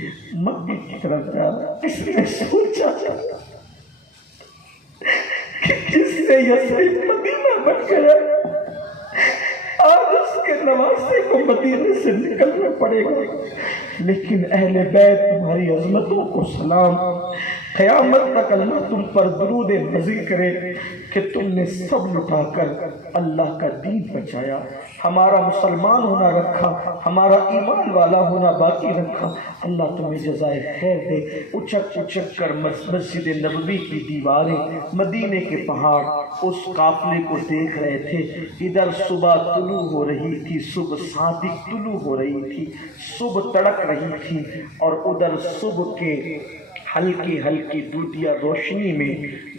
مکے کی طرف جا رہا۔ کس نے سوچا کہ جس سے یثرب مدینہ بن گیا، آج اس کے نواسے کو مدینے سے نکلنا پڑے گا۔ لیکن اہل بیت تمہاری عظمتوں کو سلام، قیامت تک اللہ تم پر درود مزید کرے کہ تم نے سب لٹا کر اللہ کا دین بچایا، ہمارا مسلمان ہونا رکھا، ہمارا ایمان والا ہونا باقی رکھا۔ اللہ تمہیں جزائے خیر دے۔ اچک اچک کر مسجد نبوی کی دیواریں، مدینے کے پہاڑ اس قافلے کو دیکھ رہے تھے۔ ادھر صبح طلوع ہو رہی تھی، صبح صادق طلوع ہو رہی تھی، صبح تڑک رہی تھی، اور ادھر صبح کے ہلکی ہلکی دودھیا روشنی میں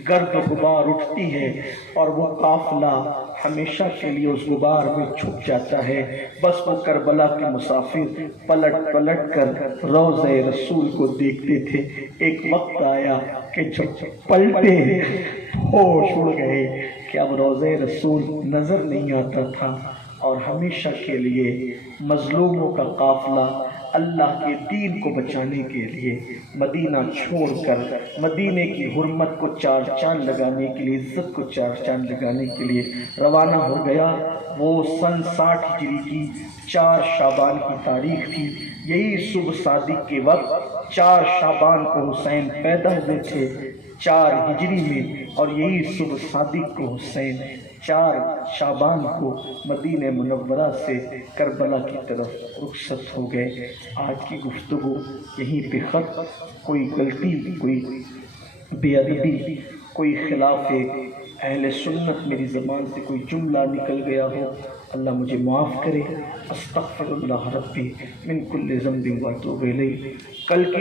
گرد و غبار اٹھتی ہے، اور وہ قافلہ ہمیشہ کے لیے اس غبار میں چھپ جاتا ہے۔ بس وہ کربلا کے مسافر پلٹ پلٹ کر روضہ رسول کو دیکھتے تھے۔ ایک وقت آیا کہ جب پلٹے ہوش اڑ گئے کہ اب روضہ رسول نظر نہیں آتا تھا، اور ہمیشہ کے لیے مظلوموں کا قافلہ اللہ کے دین کو بچانے کے لیے مدینہ چھوڑ کر مدینے کی حرمت کو چار چاند لگانے کے لیے، عزت کو چار چاند لگانے کے لیے روانہ ہو گیا۔ وہ سن 60 ہجری کی 4 شعبان کی تاریخ تھی۔ یہی صبح صادق کے وقت 4 شعبان کو حسین پیدا ہوئے تھے 4 ہجری میں، اور یہی صبح صادق کو حسین 4 شعبان کو مدینہ منورہ سے کربلا کی طرف رخصت ہو گئے۔ آج کی گفتگو یہیں پہ ختم۔ کوئی غلطی، کوئی بے ادبی، کوئی خلاف اہل سنت میری زبان سے کوئی جملہ نکل گیا ہو، اللہ مجھے معاف کرے۔ استغفر اللہ ربی من کل ذنب واتوب الیہ۔ کل